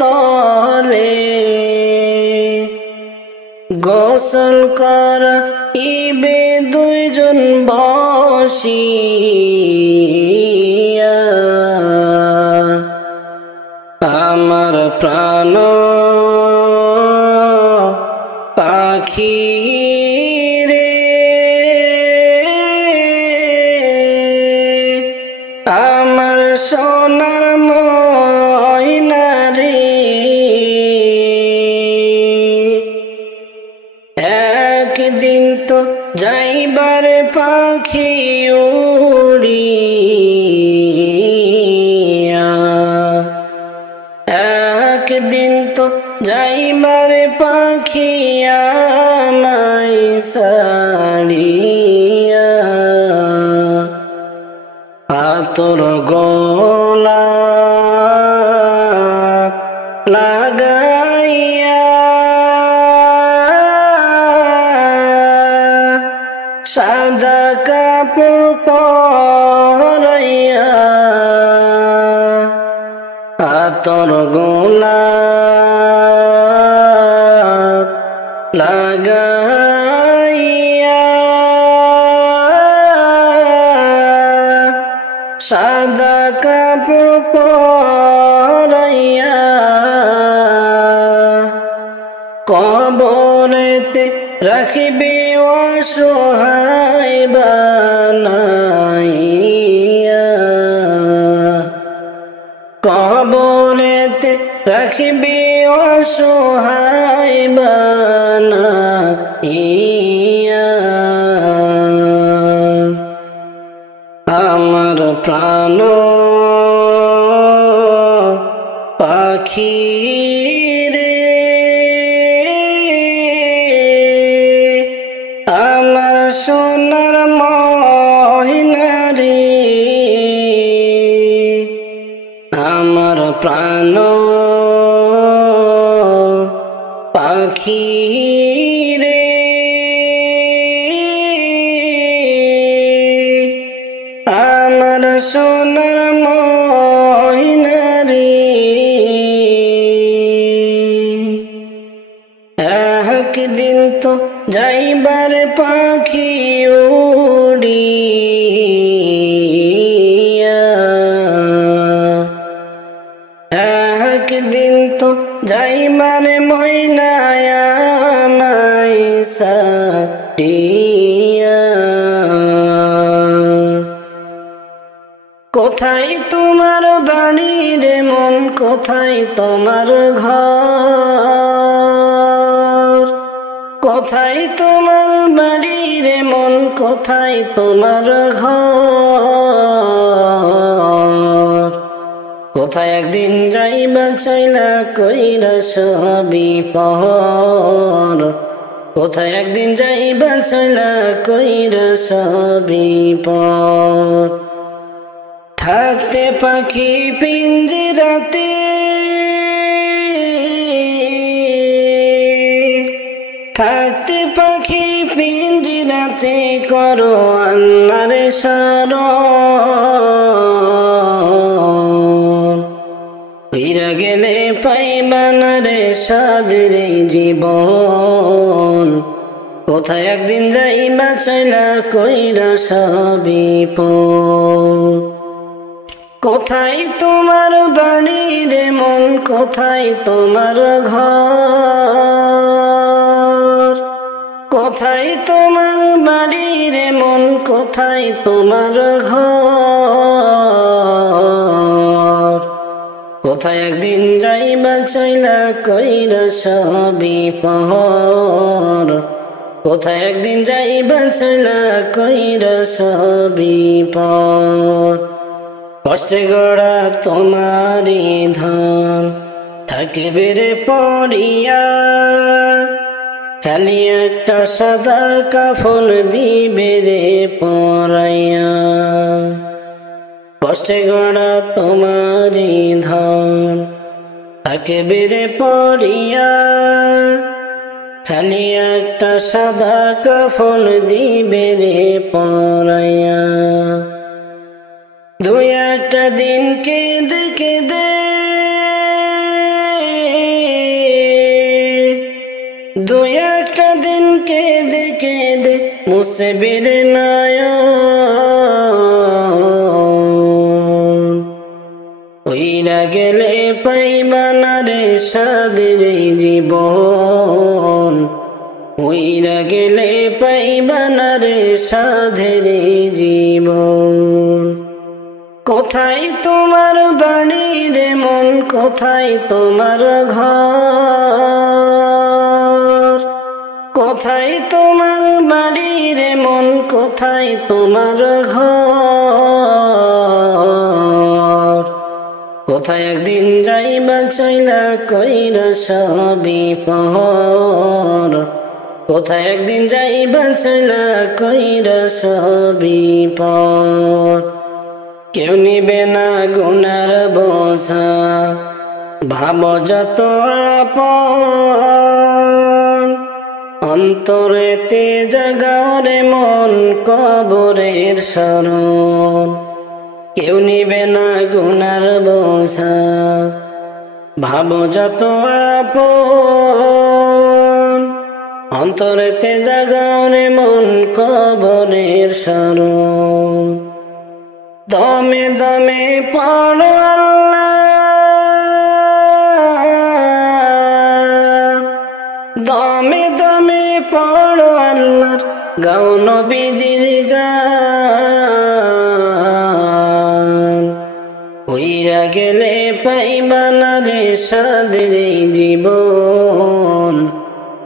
তলে গোসল করা ইবে দুইজন বসিয়া প্রাণ পাখি রে আমার সোনার ময়না রে একদিন তো যাইবার পাখি উড়িয়া একদিন তো যাইবার পাখি আমায় ছাড়িয়া আতর গোলাপ লাগাইয়া সাদা কাপড় পরাইয়া আতর গোলাপ লাগাইয়া সাদা কাপড় পরাইয়া কবরেতে রাখিবে অসহায় বানাইয়া কবরেতে রাখিবে অসহায় বানাইয়া আমার প্রাণ পাখি রে আমার সোনার ময়না রে আমার প্রাণ পাখি রে আমার সোনার ময়না রে একদিন তো যাইবার পাখি উড়িয়া একদিন তো যাইবার ময়না আমায় ছাড়িয়া কোথায় তোমার বাড়ি রে মন কোথায় তোমার ঘর কোথায় তোমার বাড়ি রে মন কোথায় তোমার ঘর কোথায় একদিন যাইবা চাইলা কইরা সবই পহর কোথায় একদিন যাইবা চাইলা কইরা সবই পর থাকতে পাখি পিঞ্জিরাতে থাকতে পাখি পিঞ্জিরাতে করো আল্লাহর শরণ হইরা গেলে পাইবা না রে সাদের জীবন কোথায় একদিন যাইবা চাইলা কইরা সবই পর কোথায় তোমার বাড়ি রে মন কোথায় তোমার ঘর কোথায় তোমার বাড়ি রে মন কোথায় তোমার ঘর কোথায় একদিন যাইবা চাইলা কইরা সবই পহর কোথায় একদিন যাইবা চাইলা কইরা সবই পর কষ্টে গড়া তোমারি ধন থাকবে রে পড়িয়া খালি একটা সাদা কাফন দিবে রে পরাইয়া কষ্টে গড়া তোমারি ধন থাকবে রে পড়িয়া খালি একটা সাদা কাফন দিবে রে পরাইয়া দুই একটা দিন কেঁদে কেঁদে দুই একটা দিন কেঁদে কেঁদে মুসবির নয়ন হইরা গেলে পাইবা না রে সাদের জীবন উইরা গেলে পাইবা না রে সাধের জীবন। কোথায় তোমার বাড়ি রে মন, কোথায় তোমার ঘর, কোথায় তোমার বাড়ি রে মন, কোথায় তোমার ঘর। কোথায় একদিন যাইবা চইলা কইরা সবই পর, কোথায় একদিন যাইবা চইলা কইরা সবই পর। কেউ নিবে না গুনার বোঝা, ভাবো যত আপন, অন্তরেতে জাগাও রে মন কবরের শরণ। কেউ নিবে না গুনার বোঝা, ভাবো যত আপন, অন্তরেতে জাগাও রে মন কবরের শরণ। দমে দমে পড়ো আল্লাহ, দমে দমে পড়ো আল্লাহর গাও নবীজির গান। উইরা গেলে পাইবা না রে সাদের জীবন,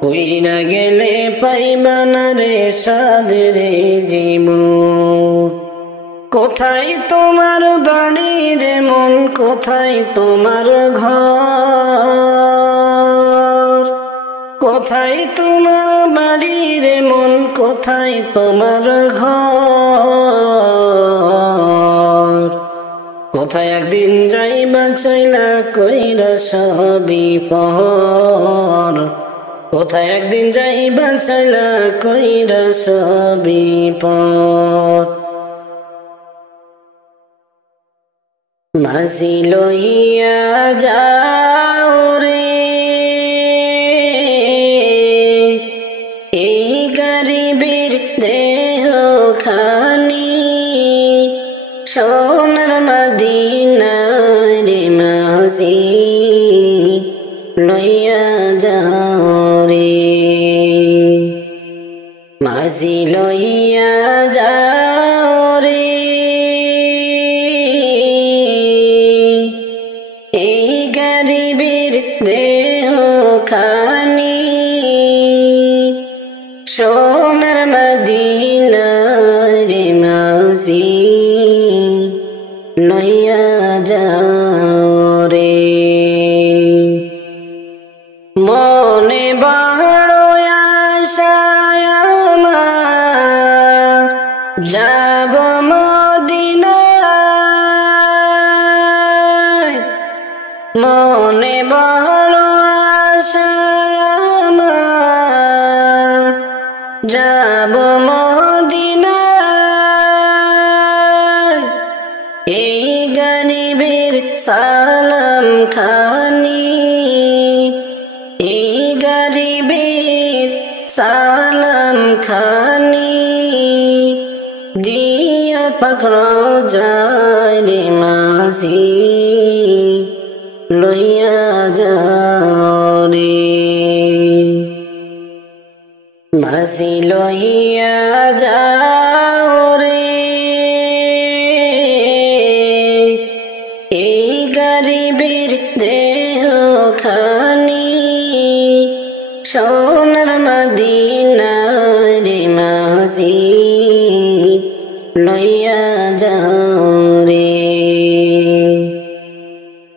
উইরা গেলে পাইবা না রে সাদের জীবন। কোথায় তোমার বাড়ি রে মন, কোথায় তোমার ঘর, কোথায় তোমার বাড়ি রে মন, কোথায় তোমার ঘর। কোথায় একদিন যাইবা চইলা কইরা সবই পর, কোথায় একদিন যাইবা চইলা কইরা সবই পর। মাঝি লইয়া যাও রে এই গরিবের দেহ খানি, সোনার মদিনা রে মাঝি লইয়া যাও রে, মাঝি লইয়া যাও রে এই গরিবের দেহ খানি, সোনার মদিনা রে মাঝি লইয়া যাও রে। মনে বড় আশায় আমার যাব মদিনায়, মনে বড় আশায় আমার যাব মদিনায়। এই গরিবের সালাম খানি, এই গরিবের সালাম খানি দিয়া পাখড় যায় রে মাঝি লইয়া যাও রে, মাঝি লইয়া যাও রে এই গরিবের দেহ খানি, সোনার মদিনা রে মাঝি লইয়া যাও রে,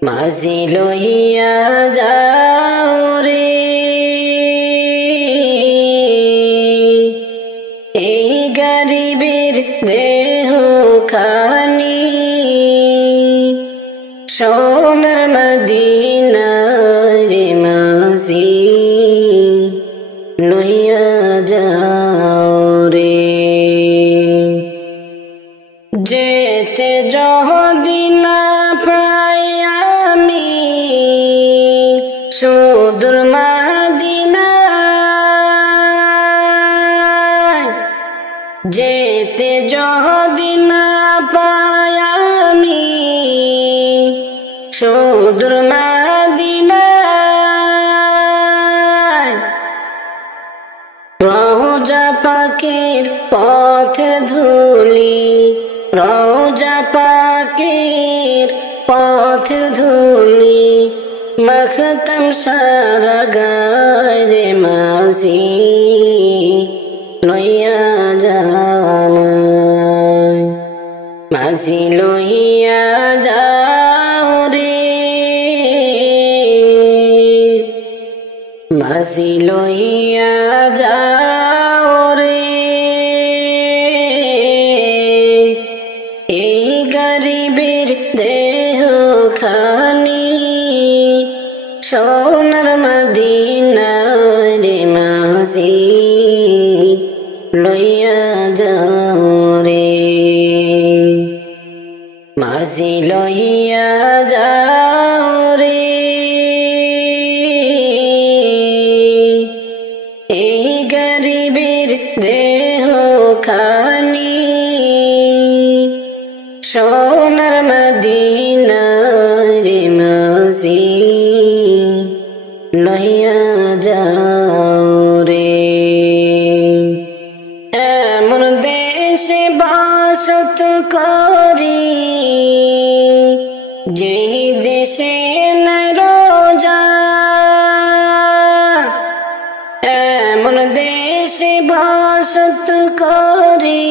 মাঝি লইয়া যাও রে এই গরিবের দেহ খানি, সোনার মদিনা রে মাঝি লইয়া যাও রে। যেতে যদি না পাই আমি সুদূর মদিনায়, যেতে যদি না পাই আমি সুদূর মদিনায়, পাকের পথে ধুলি, রওজা পাকের পথে ধুলি, মাখতাম সারা গায় রে মাঝি, লইয়া যাওয়ায় মাঝি লইয়া যাও রে, মাঝি লইয়া যাও রে। এই গরিবের দেহ খানি সোনার মদিনা রে মাঝি লইয়া যাও রে, মাঝি লইয়া যাও রে। এই গরিবের দেহ খানি সোনার মদিনা রে মাঝি লইয়া যাও রে। এমন দেশে বাসত করি যেই দেশে নাই রোজা, এমন দেশে বাসত করি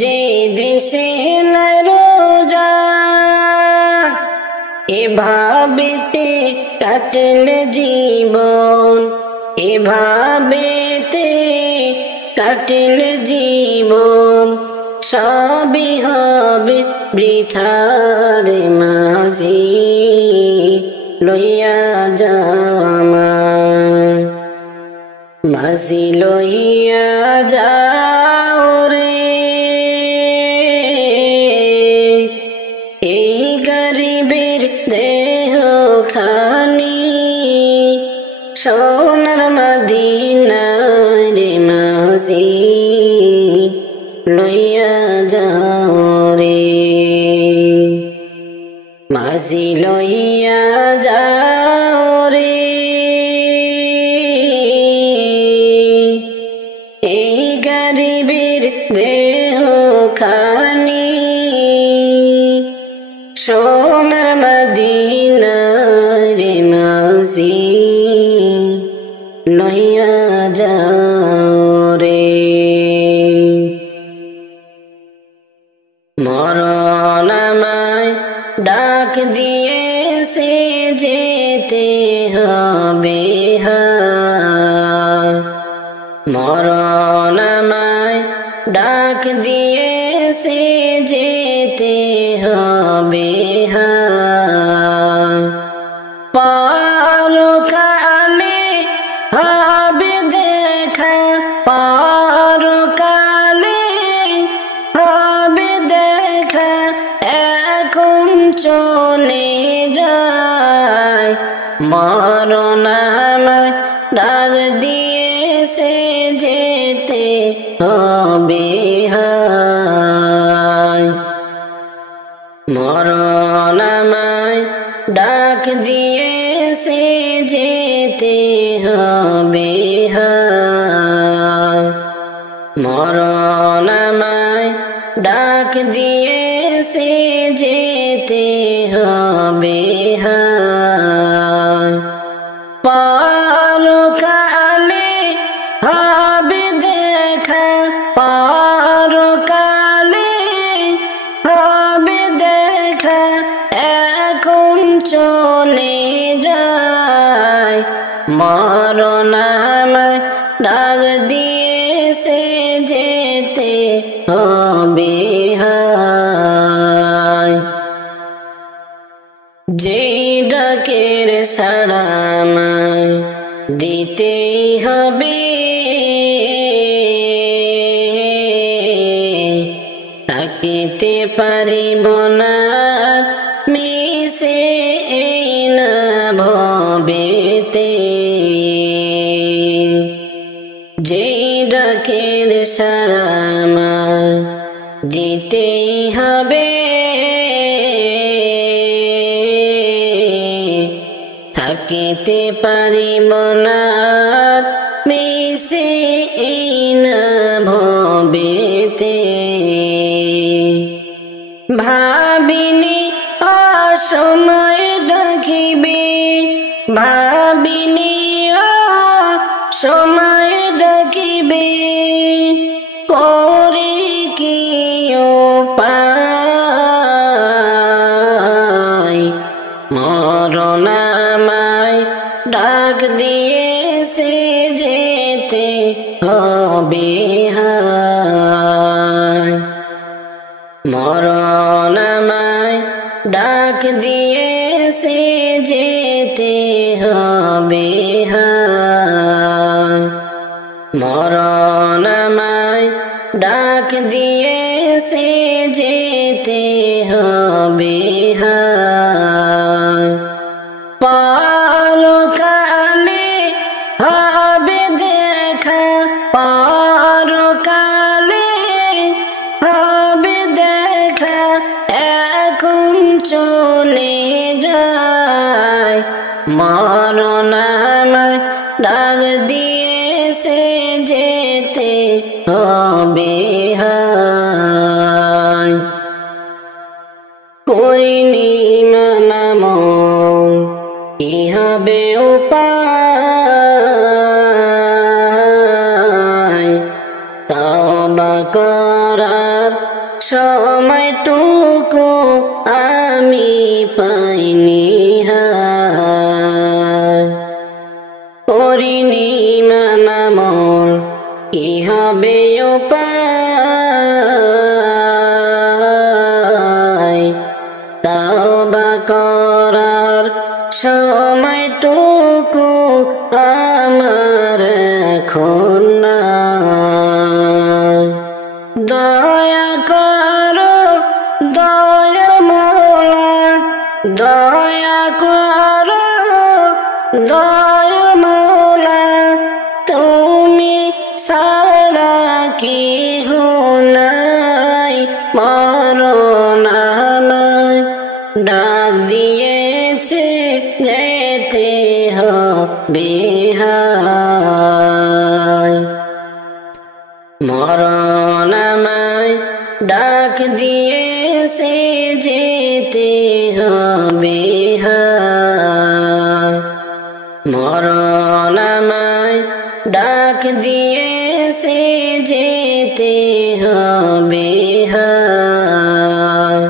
যে দেশে নাই রোজা। এভাবেতে কাটলে জীবন, এভাবেতে কাটলে জীবন, সবই হবে বৃথা রে মাঝি লইয়া যাও আমায়, মাঝি লইয়া যাও রে। এই গরিবের দেহ খানি সোনার মদিনা রে মাঝি লইয়া যাও রে, মাঝি লইয়া যাও রে। এই গরিবের দেহ খানি সোনার মদিনা রে মাঝি লইয়া যাও রে। মরণ আমায় ডাক দিয়েছে যেতে হবে হায়, মরণ আমায় ডাক দিয়েছে যেতে হবে হায়। পরকালে হবে দেখা, পরকালে হবে দেখা, এখন চলে যায়। মরণ আমায় ডাক দিয়েছে যেতে হবে হায়, মরণ আমায় ডাক দিয়েছে যেতে হবে হায়, মরণ আমায় ডাক দিয়েছে যেতে হবে হায়। পরকালে হবে দেখা, পরকালে হবে দেখা, এখন চলে যায়। মরণ আমায় ডাক দিয়েছে যেতে হবে হায়। যেই ডাকের সাড়া আমায় দিতেই হবে, তাকিতে পারিব না মিশে এই না ভবেতে। যেই ডাকের সাড়া আমায় দিতেই হবে, থাকিতে পারিব না মিশে ভাবিনি সময় ডাকিবে করে কি উপায় মরণ আমায় ডাক দিয়েছে যেতে হবে হায় মরণ আমায় ডাক দিয়েছে যেতে হবে হায় মরণ আমায় ডাক দিয়েছে যেতে হবে হায় পরকালে হবে দেখা পরকালে হবে দেখা এখন চলে যায় মরণ আমায় ডাক দিয়েছে যেতে হবে হায় করিনি মানাম কি হবে উপায় তওবা করার সময়টুকু আমি পাইনি হায় করিনি মানাম কি হবে উপায় তওবা করার সময়টুকু আমার এখন নাই দয়া করো দয়া মাওলা দয়া করো দয়া মাওলা তুমি ছাড়া কেহ নাই মরণ আমায় ডাক দিয়েছে যেতে হবে হায় মরণ আমায় ডাক দিয়েছে যেতে হবে হায় মরণ আমায় ডাক দিয়েছে যেতে হবে হায়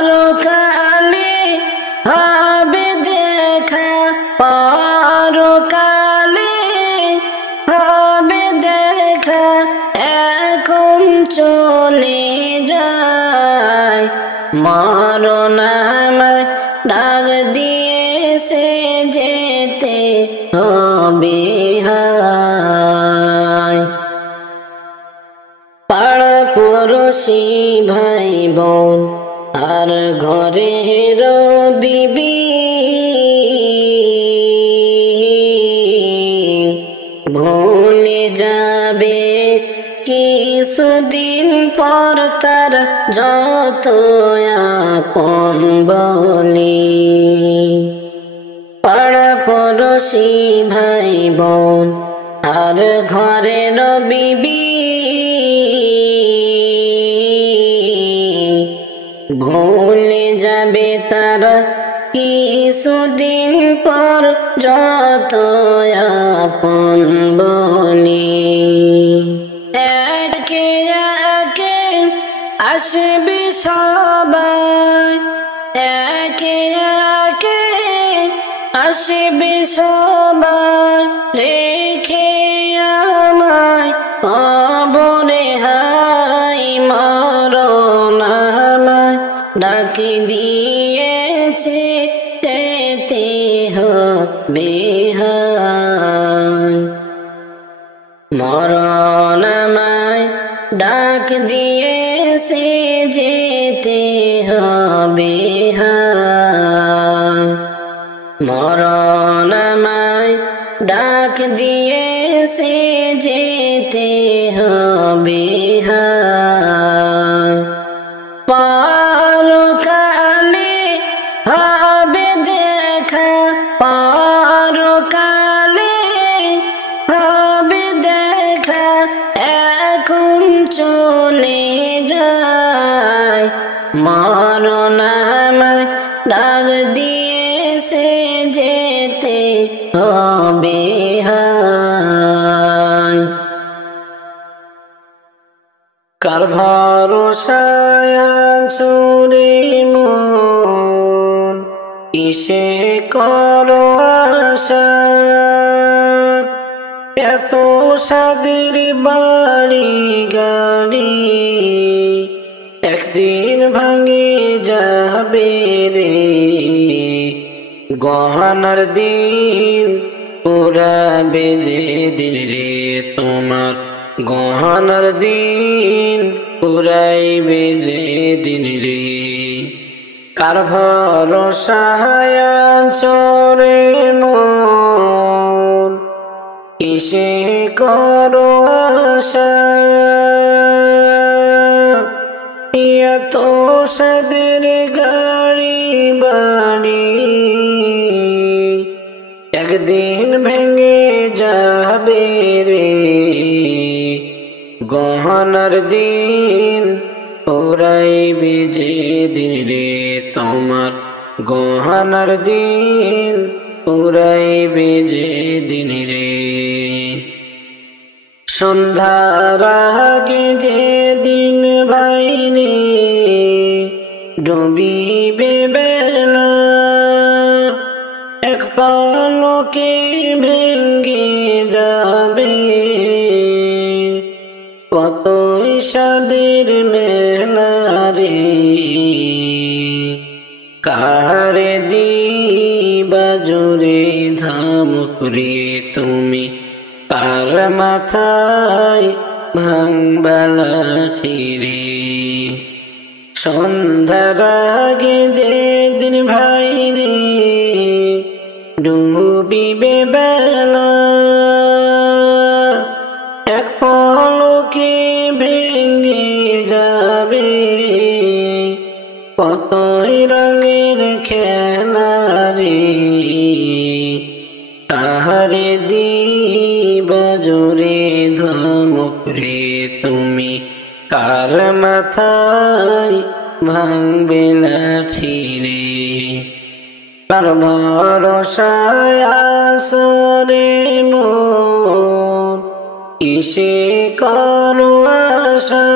পরকালে হবে দেখা পরকালে হবে দেখা এখন চলে যায় মরণ আমায় ডাক দিয়েছে যেতে হবে হায় পাড়া পড়োশি ভাই বোন আর ঘরের বিবি ভুলে যাবে কিছুদিন পর তার যত আপন বলি পাড়া পড়োশি ভাই বোন আর ঘরের বিবি ভুলে যাবে তারা কিছুদিন পর যত আপন বলি একে একে আসবে সবাই একে একে আসবে সবাই রেখে আমায় কবরে হাই মরণ আমায় ডাক দিয়েছে যেতে হবে হায় মরণ আমায় ডাক দিয়েছে যেতে হবে হায় মরণ আমায় ডাক দিয়েছে যেতে হবে হায় পরকালে হবে দেখা পরকালে হবে দেখা এখন চলে যায় মরণ আমায় ডাক দিয়েছে বিহায় কার ভরসায় আছো রে মন কিসে করো আশা এত সাদের বাড়ি গাড়ি একদিন ভাঙে যাবে রে গহনার দিন পুরাবে যে দিন রে তোমার গহনার দিন পুরাইবে যে দিন রে কার ভরসায় আছো রে মন কিসে করো আশা এত সাদের গাড়ি বাড়ি একদিন ভেঙে যাবে রে গহনার দিন পুরাইবে যে দিন রে তোমার গহনার দিন পুরাইবে যে দিন রে সন্ধ্যার আগে যে দিন ভাইরে ডুবিবে বেলা এক পলকে ভেঙ্গে যাবে কতই সাদের মেলা রে কারে দিবা জোরে ধামুক রে তুমি কার মাথায় ভাঙবা লাঠি রে সন্ধ্যার আগে যে দিন ভাই রে ডুবিবে বেলা এক পলকে ভেঙে যাবে কতই রঙের খেলা রে তাহারে দিবা জোরে ধমক রে তুমি কার মাথায় ভাঙবে লাঠি রে কার ভরসায় আছো রে মন কিসে করো আশা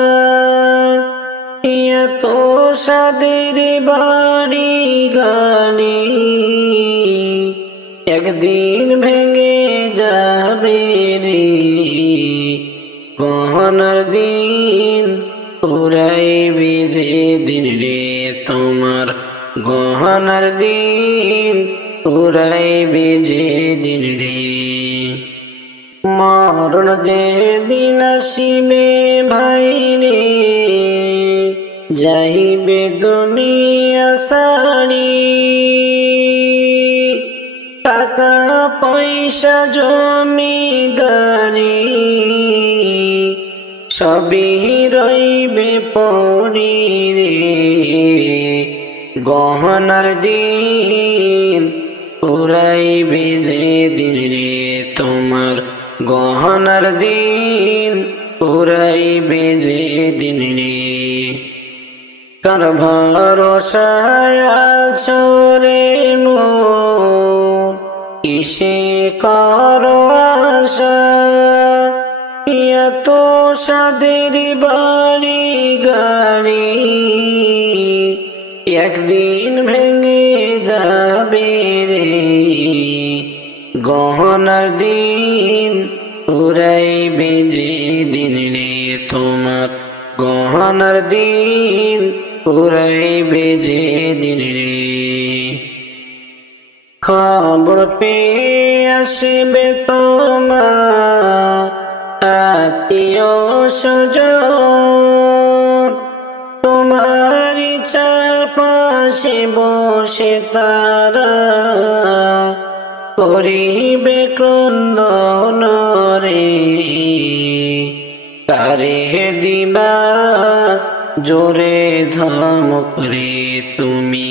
এত সাদের বাড়ি গাড়ি একদিন ভেঙে যাবে রে গহনার দিন পুরাইবে যে দিন রে তোমার গহনার দিন পুরাইবে যে দিন রে মরণ যে দিন আসিবে ভাই রে যাইবে দুনিয়া সারি টাকা পয়সা জমিদারি সবই রইবে পড়ি রে গহনার দিন পুরাইবে যে দিন রে তোমার গহনার দিন পুরাইবে যে দিন রে কার ভরসায় আছো রে মন কিসে করো আশা এত সাদের বাড়ি গাড়ি একদিন ভেঙে যাবে রে গহনার দিন পুরাইবে যে দিন রে তোমার গহনার দিন পুরাইবে যে দিন রে খবর পেয়ে আসবে তোমার আত্মীয় স্বজন তোমারি চারপাশে বসে তারা করিবে ক্রন্দন রে কারে দিবা জোরে ধমক রে তুমি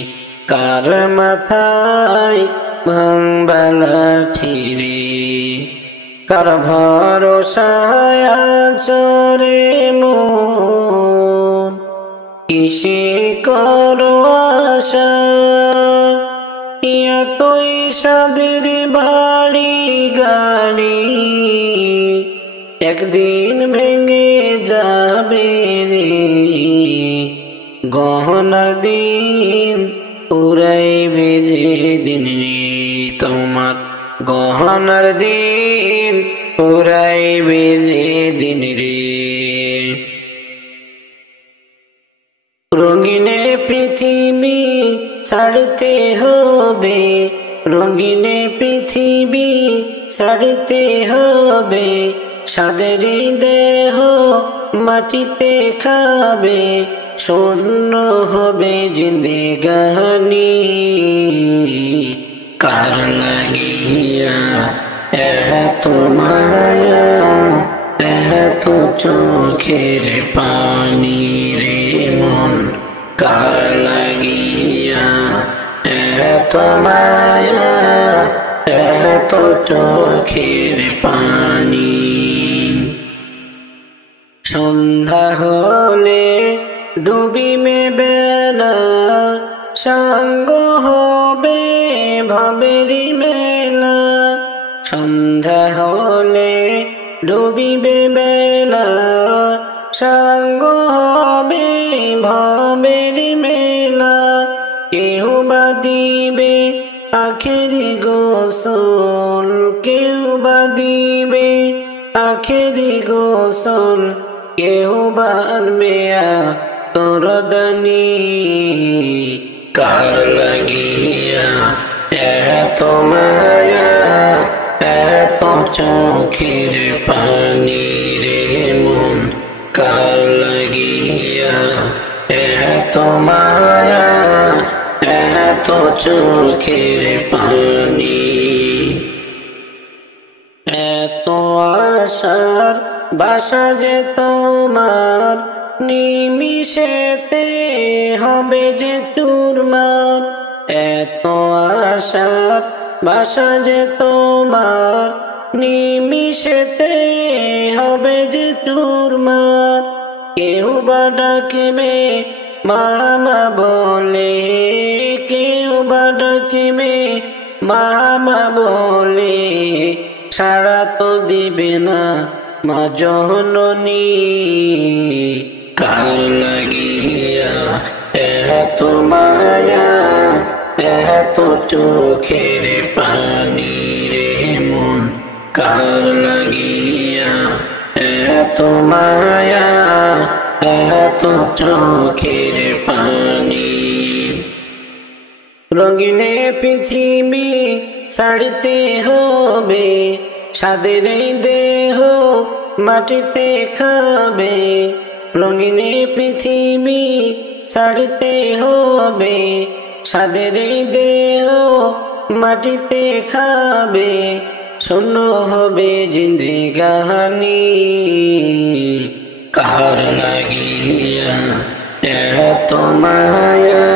কার মাথায় ভাঙবা লাঠি রে কার ভরসায় আছো রে মন কিসে করো আশা এতই সাদের বাড়ি গাড়ি একদিন ভেঙে যাবে রে, গহনার দিন পুরাইবে যেদিন রে, তোমার গহনার দিন পুরাইবে যেদিন রে। রঙিনে পৃথিবী ছাড়তে হবে, রঙিনে পৃথিবী ছাড়তে হবে, সাদের দেহ মাটিতে খাবে, শূন্য হবে জিন্দেগানি। কার লাগিয়া এত মায়া এত চোখের পানি রে মন, কার লাগিয়া এত মায়া এত চোখের পানি। সন্ধ্যা হলে ডুবিবে বেলা, সাঙ্গ হবে ভবেরি মেলা, সন্ধ্যা হলে ডুবিবে বেলা, সাঙ্গ হবে ভবেরি মেলা, কেউ বা দিবে আখেরি গোসল, কেউ বা দিবে আখেরি গোসল, কেউ বা আনবে তোরদানি। কার লাগিয়া এত মায়া এত চোখের পানি রে মন, কার লাগিয়া এত মায়া এত চোখের পানি। এত আশার বাসা যে তোমার, নিমিষেতে হবে যে চুরমার, এত আশার বাসা যে তোমার, নিমিষেতে হবে যে চুরমার, কেউ বা ডাকবে মামা বলে, কেউ বা ডাকবে মামা বলে, সাড়া তো দিবে না মা জননী। কার লাগিয়া এত মায়া এত চোখের পানি রে মন, কার লাগিয়া এত মায়া এত চোখের পানি। রঙিনে পৃথিবী ছাড়তে হবে, সাদের দেহ মাটিতে খাবে, রঙিনে পৃথিবী ছাড়তে হবে, সাদের দেহ মাটিতে খাবে, শূন্য হবে জিন্দেগানি। কার লাগিয়া এত মায়া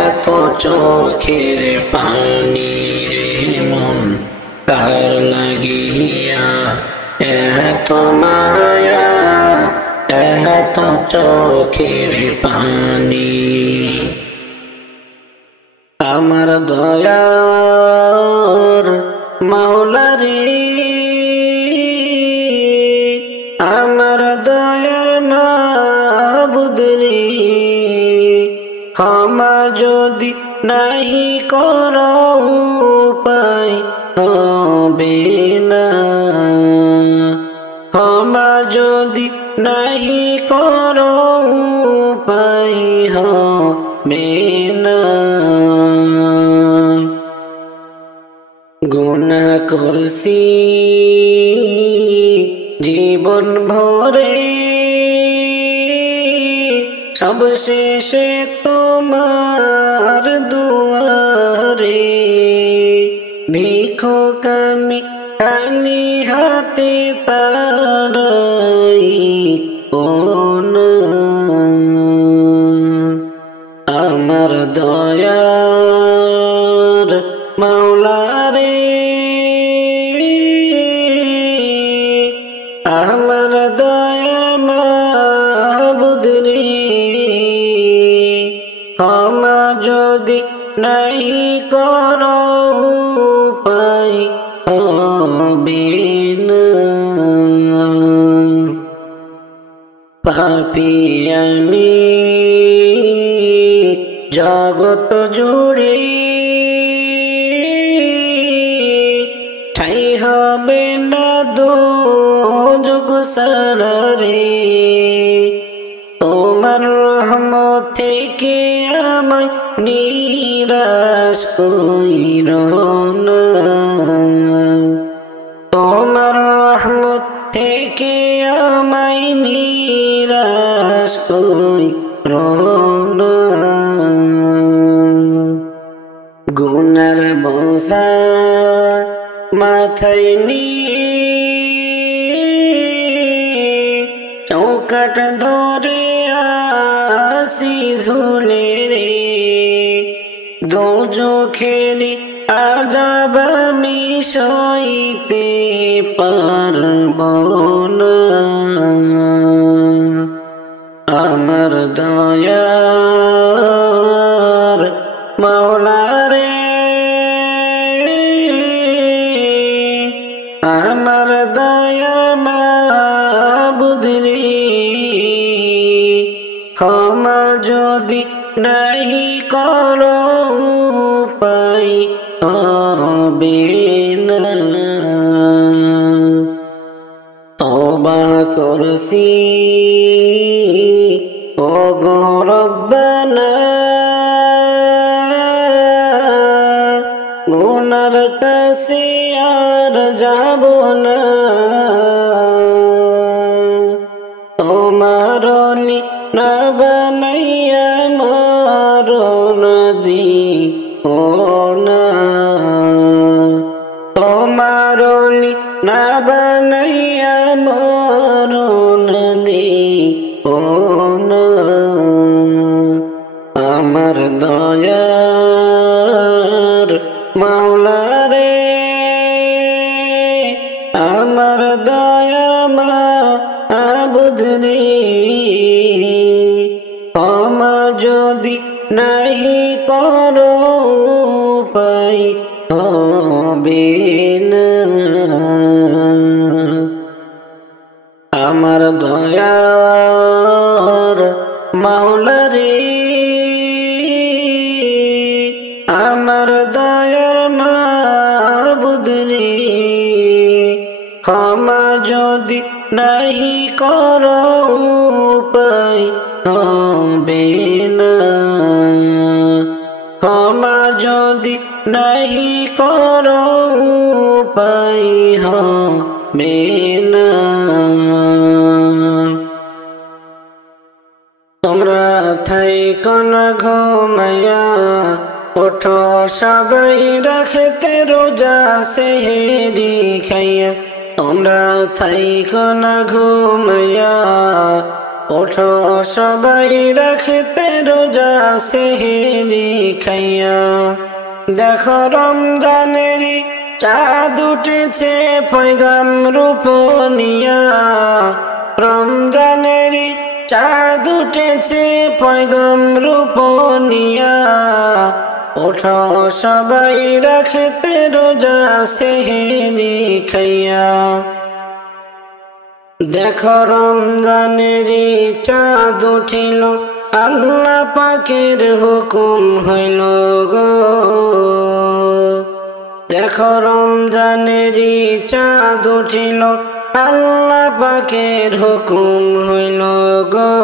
এত চোখের পানি রে মন, কার লাগিয়া এত মায়া এত চোখের পানি। আমার দয়ার মাওলা রে, আমার দয়ার মাবুদ রে, ক্ষমা যদি নাহি করো উপায় হবে না, ক্ষমা যদি নাহি করো উপায় হবে না। গুনাহ করছি জীবন ভরে, সবশেষে তোমার দুয়ারে, ভিক্ষুক আমি খালি হাতে তাড়াই ও না। আমার দয়ার মাওলা রে, আমার দয়ার মাবুদ রে, ক্ষমা যদি নাহি করো পাপী আমি জগৎ জুড়ে ঠাই হবে না দোজখ ছাড়া রে। তোমার রহমত থেকে আমায় নিরাশ কইরো না। তোমার রহমত থেকে আমায় নিরাশ কইরো না। গুনার বোঝা মাথায় নিয়ে চৌকাট ধরে আসি ঝুলে রে। দোজখেরি আযাব আমি সইতে পারব না। আমার দয়ার মাওলা রে, আমার দয়ার মাবুদ রে, ক্ষমা যদি নাহি করো উপায় হবে না। তওবা করছি ওগো রব্বানা, গুনার কাছে আর যাব না। তোমার ওলি না বানাইয়া মরণ দিও না। তোমার ওলি না বানাইয়া মরণ দিও না। আমার দয়ার মাওলা রে, আমার দয়ার মাবুদ রে, ক্ষমা যদি নাহি করো উপায় হবে না। আমার দয়ার মাওলা রে, আমার দয়ার মাবুদ রে, ক্ষমা যদি নাহি করো উপায় হবে না। ক্ষমা যদি নাহি করো উপায় হবে না। তোমরা থাইকো না ঘুমাইয়া, ওঠো সবাই রাখতে রোজা সেহেরি খাইয়া। তোমরা থাইকো না ঘুমাইয়া, ওঠো সবাই রাখতে রোজা সেহেরি খাইয়া। দেখো রমজানেরই চাঁদ উঠেছে পয়গাম রূপ নিয়া। রমজানেরই চাঁদ উঠেছে পয়গাম রূপ নিয়া। ওঠো সবাই রাখতে রোজা সেহেরি খাইয়া। দেখো রমজানেরই চাঁদ উঠিল, আল্লাহ পাকের হুকুম হইল গো। দেখো রমজানেরই চাঁদ উঠিল, আল্লাহ পাকের হুকুম হইল গো।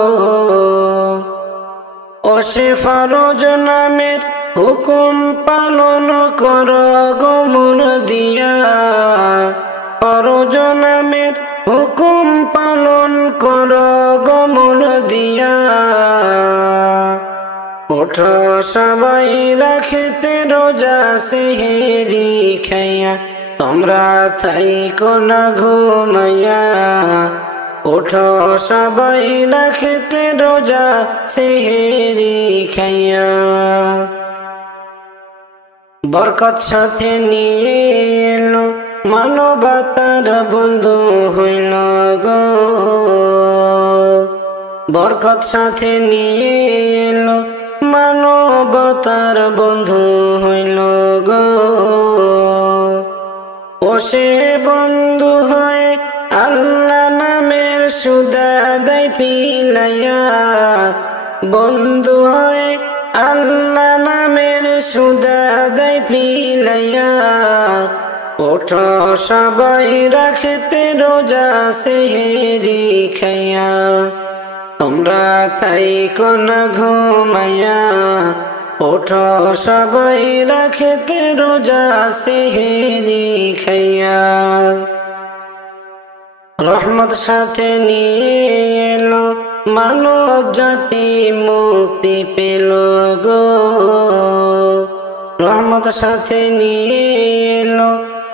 ও সে ফরজ নামের হুকুম পালন কর গো মন দিয়া। ফরজ নামের হুকুম পালন কর গো মন দিয়া। ওঠো সবাই রাখতে রোজা সেহেরি খাইয়া। তোমরা থাইকো না ঘুমাইয়া, ওঠো সবাই রাখতে রোজা সেহেরি খাইয়া। বরকত সাথে নিয়ে এলো, মানবতার বন্ধু হইল গো। বরকত সাথে নিয়ে এলো, মানবতার বন্ধু হইল গো। ও সে বন্ধু হয় আল্লাহ নামের সুদা দেয় পিলাইয়া, বন্ধু হয় আল্লাহ নামের সুদা দেয় পিলাইয়া। ওঠো সবাই রাখতে রোজা সেহেরি খাইয়া, তোমরা তাই কোন ঘুমাইয়া। ওঠো সবাই রাখতে রোজা সেহেরি খাইয়া। রহমত সাথে নিয়ে এলো মানব জাতি মুক্তি পেল গো, রহমত সাথে নিয়ে এলো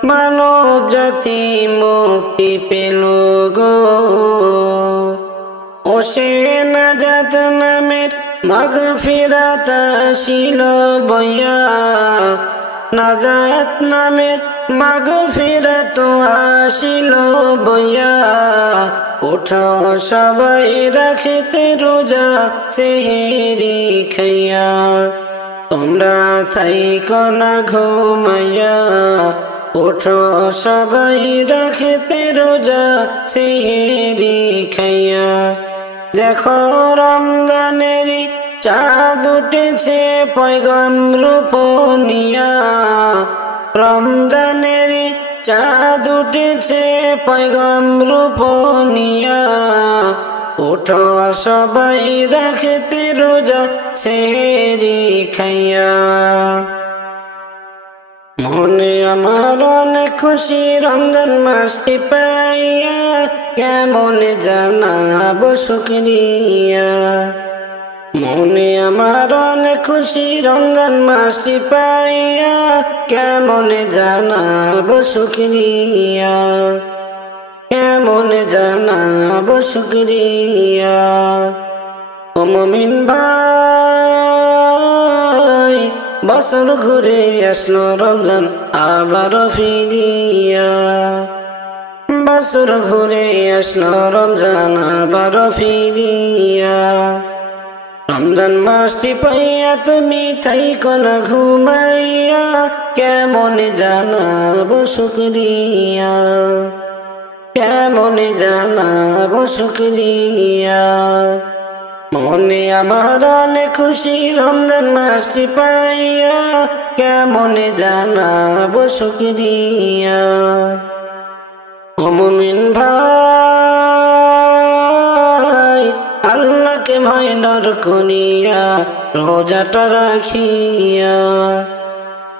মানব জাতি মুক্তি পেল গো। ও সে নাজাত নামের মাগফিরাত আসিল বইয়া, নাজাত নামের মাগফিরাত আসিল বইয়া। ওঠো সবাই রাখতে রোজা সেহেরি খাইয়া, তোমরা থাইকো না ঘুমাইয়া। ওঠো সবাই রাখতে রোজা সেহেরি খাইয়া। দেখো রমজানেরই চাঁদ উঠেছে পয়গম রূপ নিয়া, রমজানেরই চাঁদ উঠেছে পয়গম রূপ নিয়া। ওঠো সবাই রাখতে রোজা সেহেরি খাইয়া। মনে আমার অনেক খুশি রমজান মাসটি পাইয়া, কেমন জানাবো শুকরিয়া। মনে আমার অনেক খুশি রমজান মাসটি পাইয়া, কেমন জানাবো শুকরিয়া, কেমন জানাবো শুকরিয়া। ও মুমিন ভাই, বছর ঘুরে আসলো রমজান আবার ফিরিয়া, বছর ঘুরে আসলো রমজান আবার ফিরিয়া। রমজান মাসটি পাইয়া তুমি থাইকো না ঘুমাইয়া, কেমন জানাবো শুকরিয়া, কেমন জানাবো শুকরিয়া। মনে আমার অনেক খুশি রমজান মাসটি পাইয়া, কেমন জানাবো শুকরিয়া। ও মুমিন ভাই, আল্লাহকে ভয় ডর করিয়া রোজাটা রাখিয়া,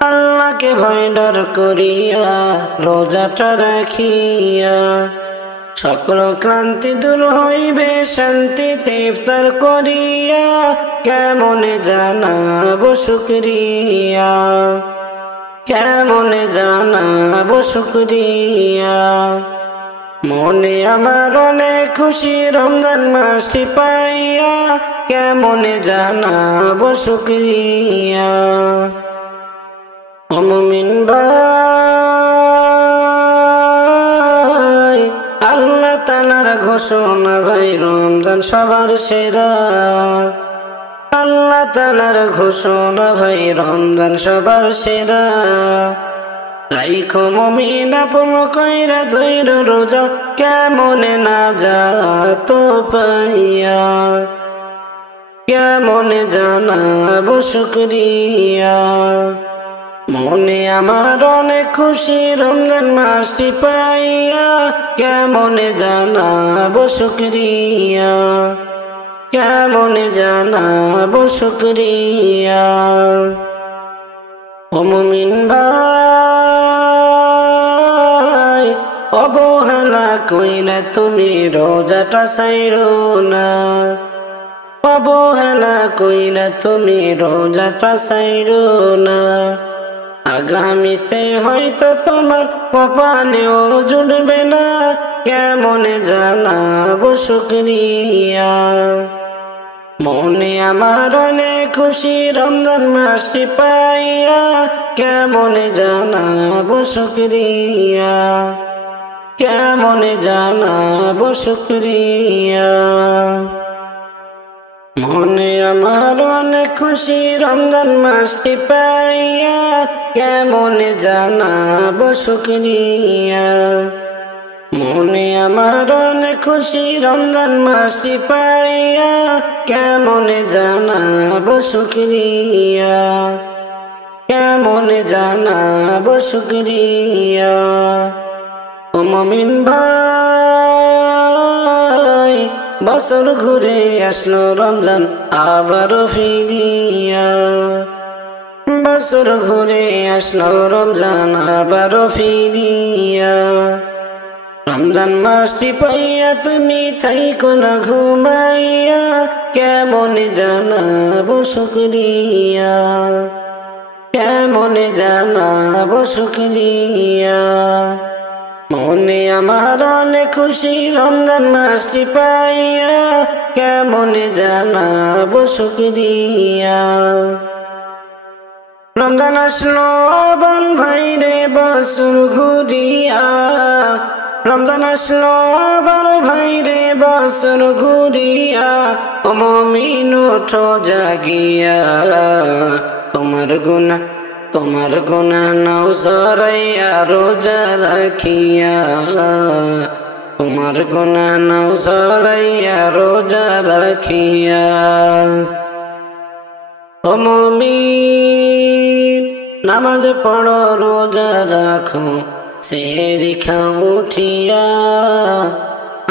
আল্লাহকে ভয় ডর করিয়া রোজাটা রাখিয়া। সকল ক্লান্তি দূর হইবে শান্তিতে ইফতার করিয়া, কেমন জানাবো শুকরিয়া, কেমন জানাবো শুকরিয়া। মনে আমার অনেক খুশি রমজান মাসটি পাইয়া, কেমন জানাবো শুকরিয়া। ও মুমিন ভাই, আল্লাহ তাআলার ঘোষণা ভাই রমজান সবার সেরা, আল্লাহ তাআলার ঘোষণা ভাই রমজান সবার সেরা। রাইখো মুমিন আপন কইরা ধৈর রোজা, কেমন না যাত পাইয়া, কেমন জানাবো শুকরিয়া। মনে আমার অনেক খুশি রমজান মাসটি পাইয়া, কেমন জানাবো শুকরিয়া, কেমন জানাবো শুকরিয়া। ও মুমিন ভাই, অবহেলা কইরা তুমি রোজাটা ছাইরো না, অবহেলা কইরা তুমি রোজাটা ছাইরো না। আগামীতে হয়তো তোমার কপালেও জুড়বে না, কেমন জানাবো শুকরিয়া। মনে আমার অনেক খুশি রমজান মাসটি পাইয়া, কেমন জানাবো শুকরিয়া, কেমন জানাবো শুকরিয়া। মনে আমার অনেক খুশি রমজান মাসটি পাইয়া, কেমন জানাবো শুকরিয়া। মনে আমার অনেক খুশি রমজান মাসটি পাইয়া, কেমনে জানাবো শুকরিয়া, কেমনে জানাবো শুকরিয়া। ও মুমিন ভাই, বছর ঘুরে আসলো রমজান আবারও ফিরিয়া, বছর ঘুরে আসলো রমজান আবারও ফিরিয়া। রমজান মাসটি পাইয়া তুমি থাইকো না ঘুমাইয়া, কেমনে জানাবো শুকরিয়া, কেমনে জানাবো শুকরিয়া। মনে আমার অনেক খুশি রমজান মাসটি পাইয়া, কেমনে জানাবো শুকরিয়া। রমজান আসলো আবার ভাইরে বছর ঘুরিয়া, রমজান আসলো আবার ভাইরে বছর ঘুরিয়া। ও মুমিন ওঠো জাগিয়া, তোমার গুনাহ নাও সরাইয়া রোজা রাখিয়া, তোমার গুনাহ নাও সরাইয়া রোজা রাখিয়া। ও মুমিন নামাজ পড়ো রোজা রাখো, সেহরি খাও উঠিয়া,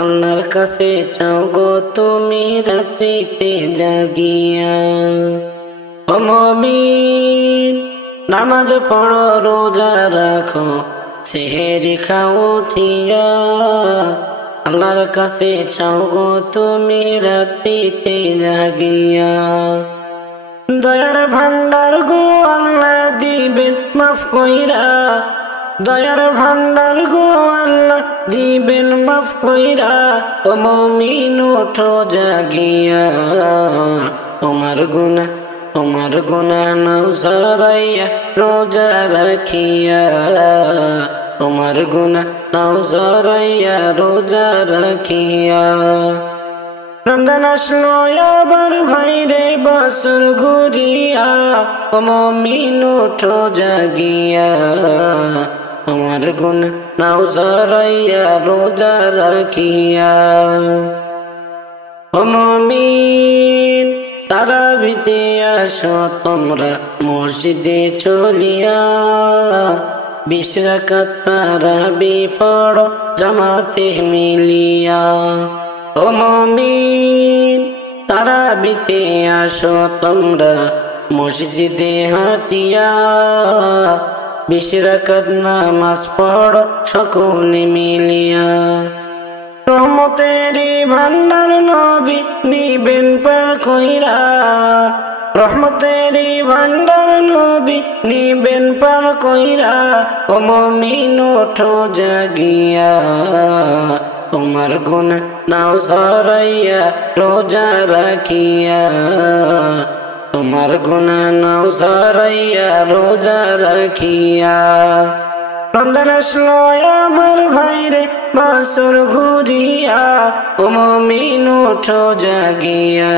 আল্লাহর কাছে চাও গো তুমি রাত্রিতে জাগিয়া। ও মুমিন নামাজ পড়ো রোজা রাখো, সেহরি খাও উঠিয়া, আল্লাহর কাছে চাও গো তুমি রাত্রিতে জাগিয়া। দয়ার ভান্ডার গো আল্লাহ দিবেন মাফ কইরা, দয়ার ভান্ডার গো আল্লাহ দিবেন মাফ কইরা। ও মুমিন ওঠো জাগিয়া, তোমার গুনাহ নাও সরাইয়া রোজা রাখিয়া, তোমার গুনাহ নাও সরাইয়া রোজা রাখিয়া। রমজান আসলো আবার ভাইরে বছর ঘুরিয়া, ও মুমিন ওঠো জাগিয়া, তোমার গুনাহ নাও সরাইয়া রোজা রাখিয়া। ও মুমিন তারাবিতে আসো তোমরা মসজিদে চলিয়া, 20 রাকাত তারাবি পড়ো জামাতে মিলিয়া। ও মুমিন তারাবিতে আসো তোমরা মসজিদে হাঁটিয়া, 20 রাকাত নামাজ পড়ো সকলে মিলিয়া। রহমতের ভান্ডার নবী নিবেন পার কইরা, রহমতের ভান্ডার নবী নিবেন পার কইরা। ও মুমিন ওঠো জাগিয়া, তোমার গুনাহ নাও সরাইয়া রোজা রাখিয়া, তোমার গুনাহ নাও সরাইয়া রোজা রাখিয়া। রমজান আসলো আমার ভাইরে বছর ঘুরিয়া, ও মুমিন ওঠো জাগিয়া,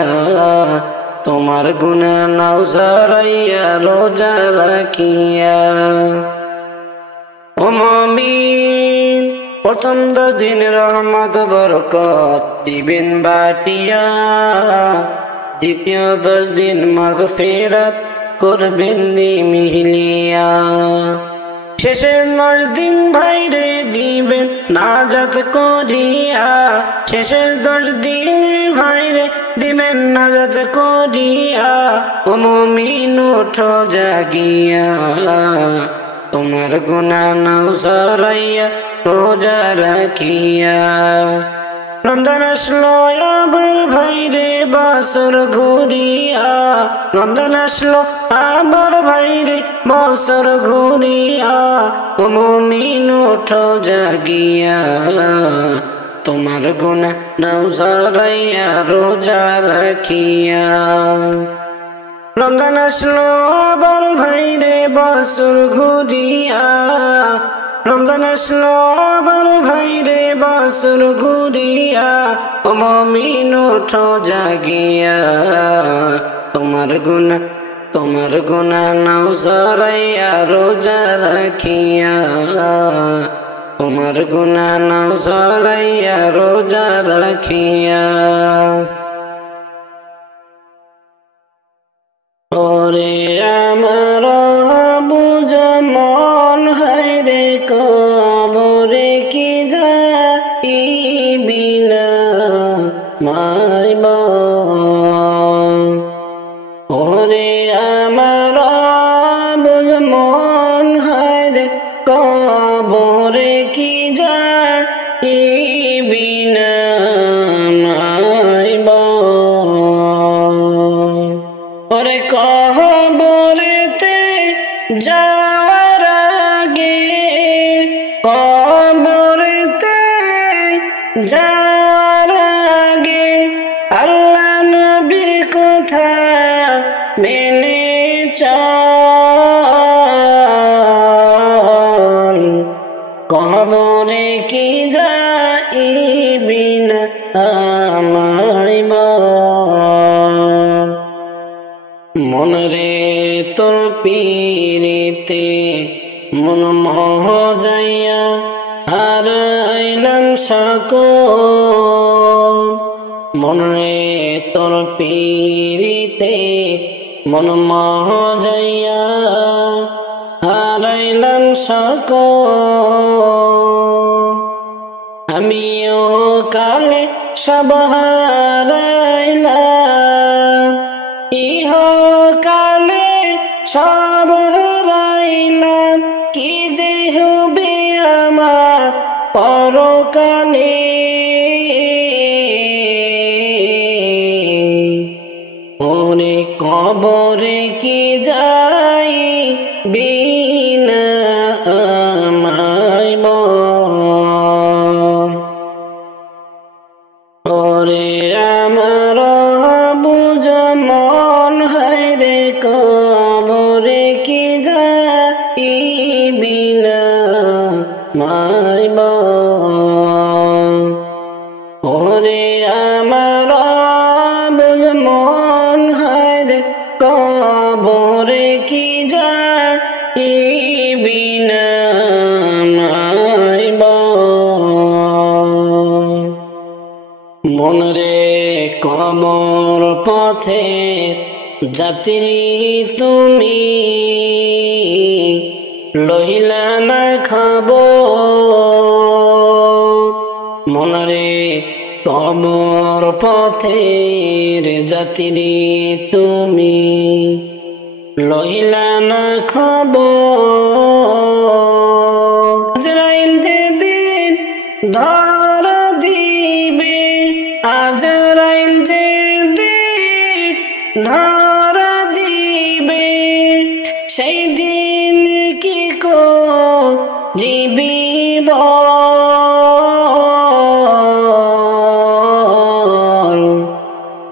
তোমার গুনাহ নাও সরাইয়া রোজা রাখিয়া। ও মুমিন প্রথম 10 দিন রহমত বরকত দিবেন বাটিয়া, দ্বিতীয় 10 দিন মাগফিরাত করবেন মিহিলিয়া, শেষের 9 দিন ভাইরে দিবেন নাজাত করিয়া, শেষের 10 দিন ভাইরে দিবেন নাজাত করিয়া। ও মুমিন ওঠো জাগিয়া, তোমার গুনাহ নাও সরাইয়া রোজা রাখিয়া। রমজান আসলো আবার ভাইরে বছর ঘুরিয়া, রমজান আসলো আবার ভাইরে বছর ঘুরিয়া। ও মুমিন ওঠো জাগিয়া, তোমার গুনাহ নাও সরাইয়া রোজা রাখিয়া। রমজান আসলো আবার ভাইরে বছর ঘুরিয়া, রমজান আসলো আবার ভাইরে বছর ঘুরিয়া। ও মুমিন ওঠো জাগিয়া, তোমার গুনাহ নাও সরাইয়া রোজা রাখিয়া, তোমার গুনাহ না ঝরাইয়া রোজা রাখিয়া। ওরে আমার বুঝ মন হায়রে কবরে কি যাইবি না মাইব। ওরে আমার বুঝ মন হায়রে কবরে কি যাইবি না মাইব। ওরে কবরেতে যাওয়ার আগে, কবরেতে যাওয়ার আগে আল্লাহ নবীর কথা মেনে চল। কবরে কি যাইবি না আমায় বল। মনরে তোর পীরিতে মন মোহ যাইয়া হারাইলাম সকল। মনরে তোর পীরিতে মন মোহ যাইয়া হারাইলাম সকল। আমিও কালে সব হারাইলাম, ইহকালে সব হারাইলাম। কি যে হবে আমার পরকালে, ওরে কবরে কি যাইবি না আমায় বল। ওরে আমার বুঝ মন হায়রে কবরে কি যাইবি না মায় বল। ওরে আমার বুঝ মন হায়রে কবরে কি যাইবি না মায় বল। মনরে কবর পথে যাত্রী তুমি, লইলা না খবর। মনরে কবর পথের যাত্রী তুমি, লইলা না খবর। আজরাইল যেদিন ধর দিবে, আজরাইল যেদিন ধর দিবে, সেই দিন কি করিবি বল।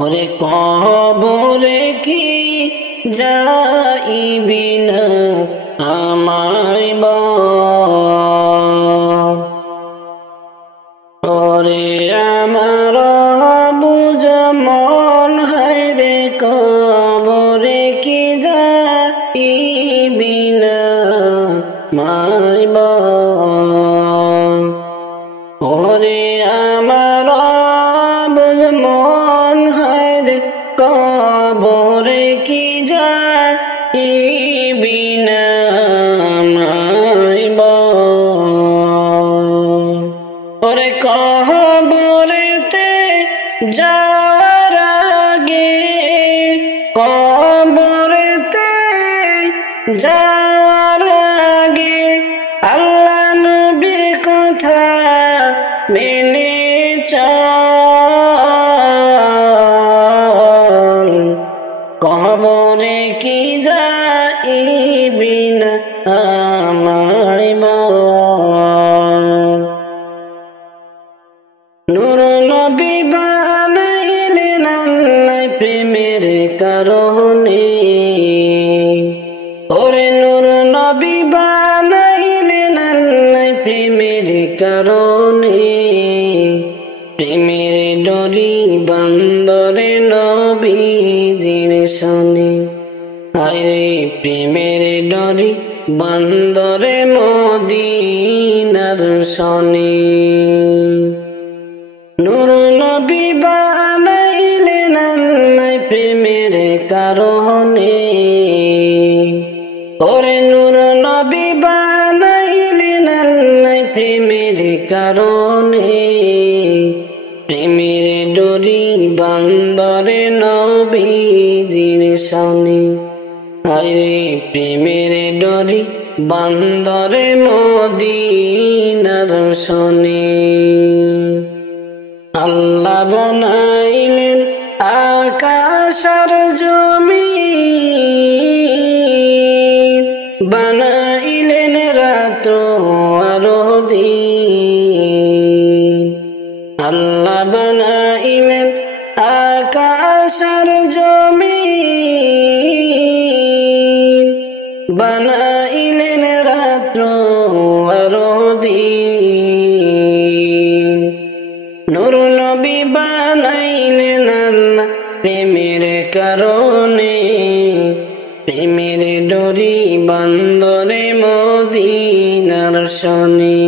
ওরে কবরে কি যাইবি না আমায় বল। ওরে আমার বুঝ মন হায়রে কবরে কি যাইবি না মায় বল। ওরে আমার বুঝ মন হায়রে কবরে কি যাইবি না মায় বল। ওরে কবরেতে যাওয়ার আগে, কবরেতে যাওয়ার আগে আল্লাহ নবীর কথা মেনে চল। কবরে কি যাইবি না আমায় বল। নূর নবী বানাইলেন আল্লাহ প্রেমের কারণে। ওরে নূর নবী বানাইলেন আল্লাহ প্রেমের কারণে। প্রেমের ডরি বান্দরে নবীজির শোনে। হায়রে প্রেমের ডরি বান্দরে মদিনা মদিনার শনি। নূর নবী বানাইলেন আল্লাহ প্রেমের কারণে, ওরে নূর নবী বানাইলেন আল্লাহ প্রেমের কারণে। প্রেমের ডোরি বান্দরে নবীজির শনি, হায়রে প্রেমের ডোরি বান্দরে মদিনার শনি। আল্লাহ বানাইলেন আকাশ আর জমিন, বানাইলেন রাত আর দিন। আল্লাহ বানাইলেন আকাশ আর জমিন, বানাইলেন রাত আর দিন। নূর নবী বানাইলেন আল্লাহ প্রেমের কারণে, প্রেমের ডোরি বান্দরে মদিনার শনি।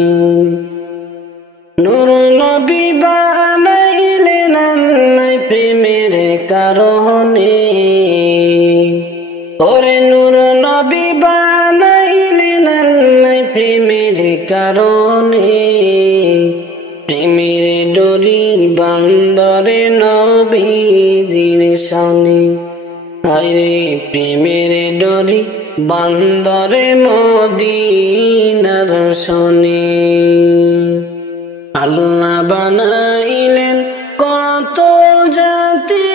নূর নবী বানাইলেন আল্লাহ প্রেমের কারণে, ওরে নূর নবী বানাইলেন আল্লাহ প্রেমের কারণে। প্রেমের ডোরি বান্দরে নবীজির শনি, হায়রে প্রেমের ডোরি বান্দরে মদিনার শনি। আল্লাহ বানাইলেন কত জাতি,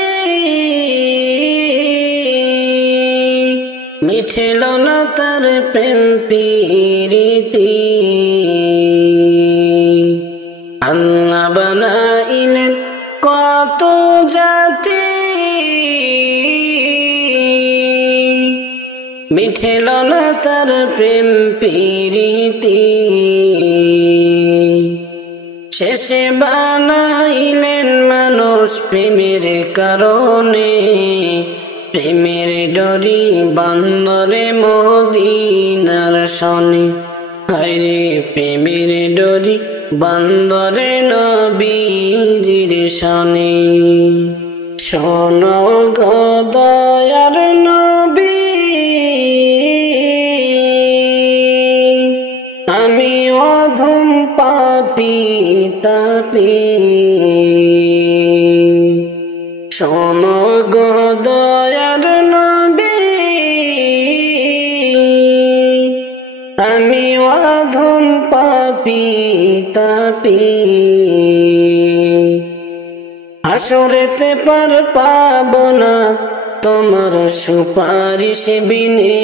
মিঠেল না তার প্রেম প্রীতি। আল্লাহ বানাইলেন কত জাতি, মিঠেল না তার প্রেম প্রীতি। শেষে বানাইলেন মানুষ প্রেমের কারণে, প্রেমের ডোরি বান্দরে মদিনার শনি, হায়রে প্রেমের ডোরি বান্দরে নবীজির শনি। শোনো গো দয়ার নবী, আমি অধম পাপী তাপী। শোনো গো দয়ার নবী, আমি অধম পাপী তাপী। হাসরেতে পার পাব না তোমার সুপারিশ বিনে,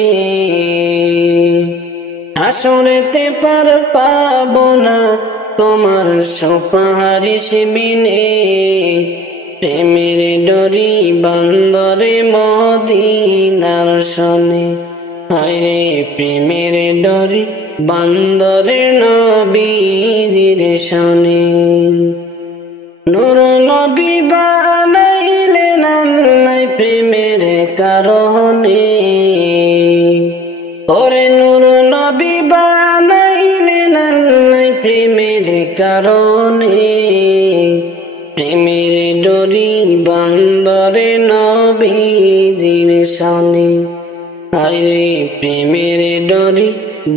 হাসরেতে পার পাব না তোমার সুপারিশ বিনে। প্রেমের ডোরি বান্দরে মদিনার শনি, হায়রে প্রেমের ডোরি বান্দরে নবীজির শনি। নূর নবী বানাইলেন আল্লাহ প্রেমের কারণে, ওরে নূর নবী বানাইলেন আল্লাহ প্রেমের কারণে। প্রেমের ডোরি বান্দরে নবীজির শনি, হায়রে প্রেমের ডোরি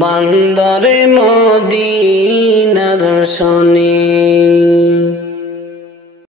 বান্দরে মদিনার শনি।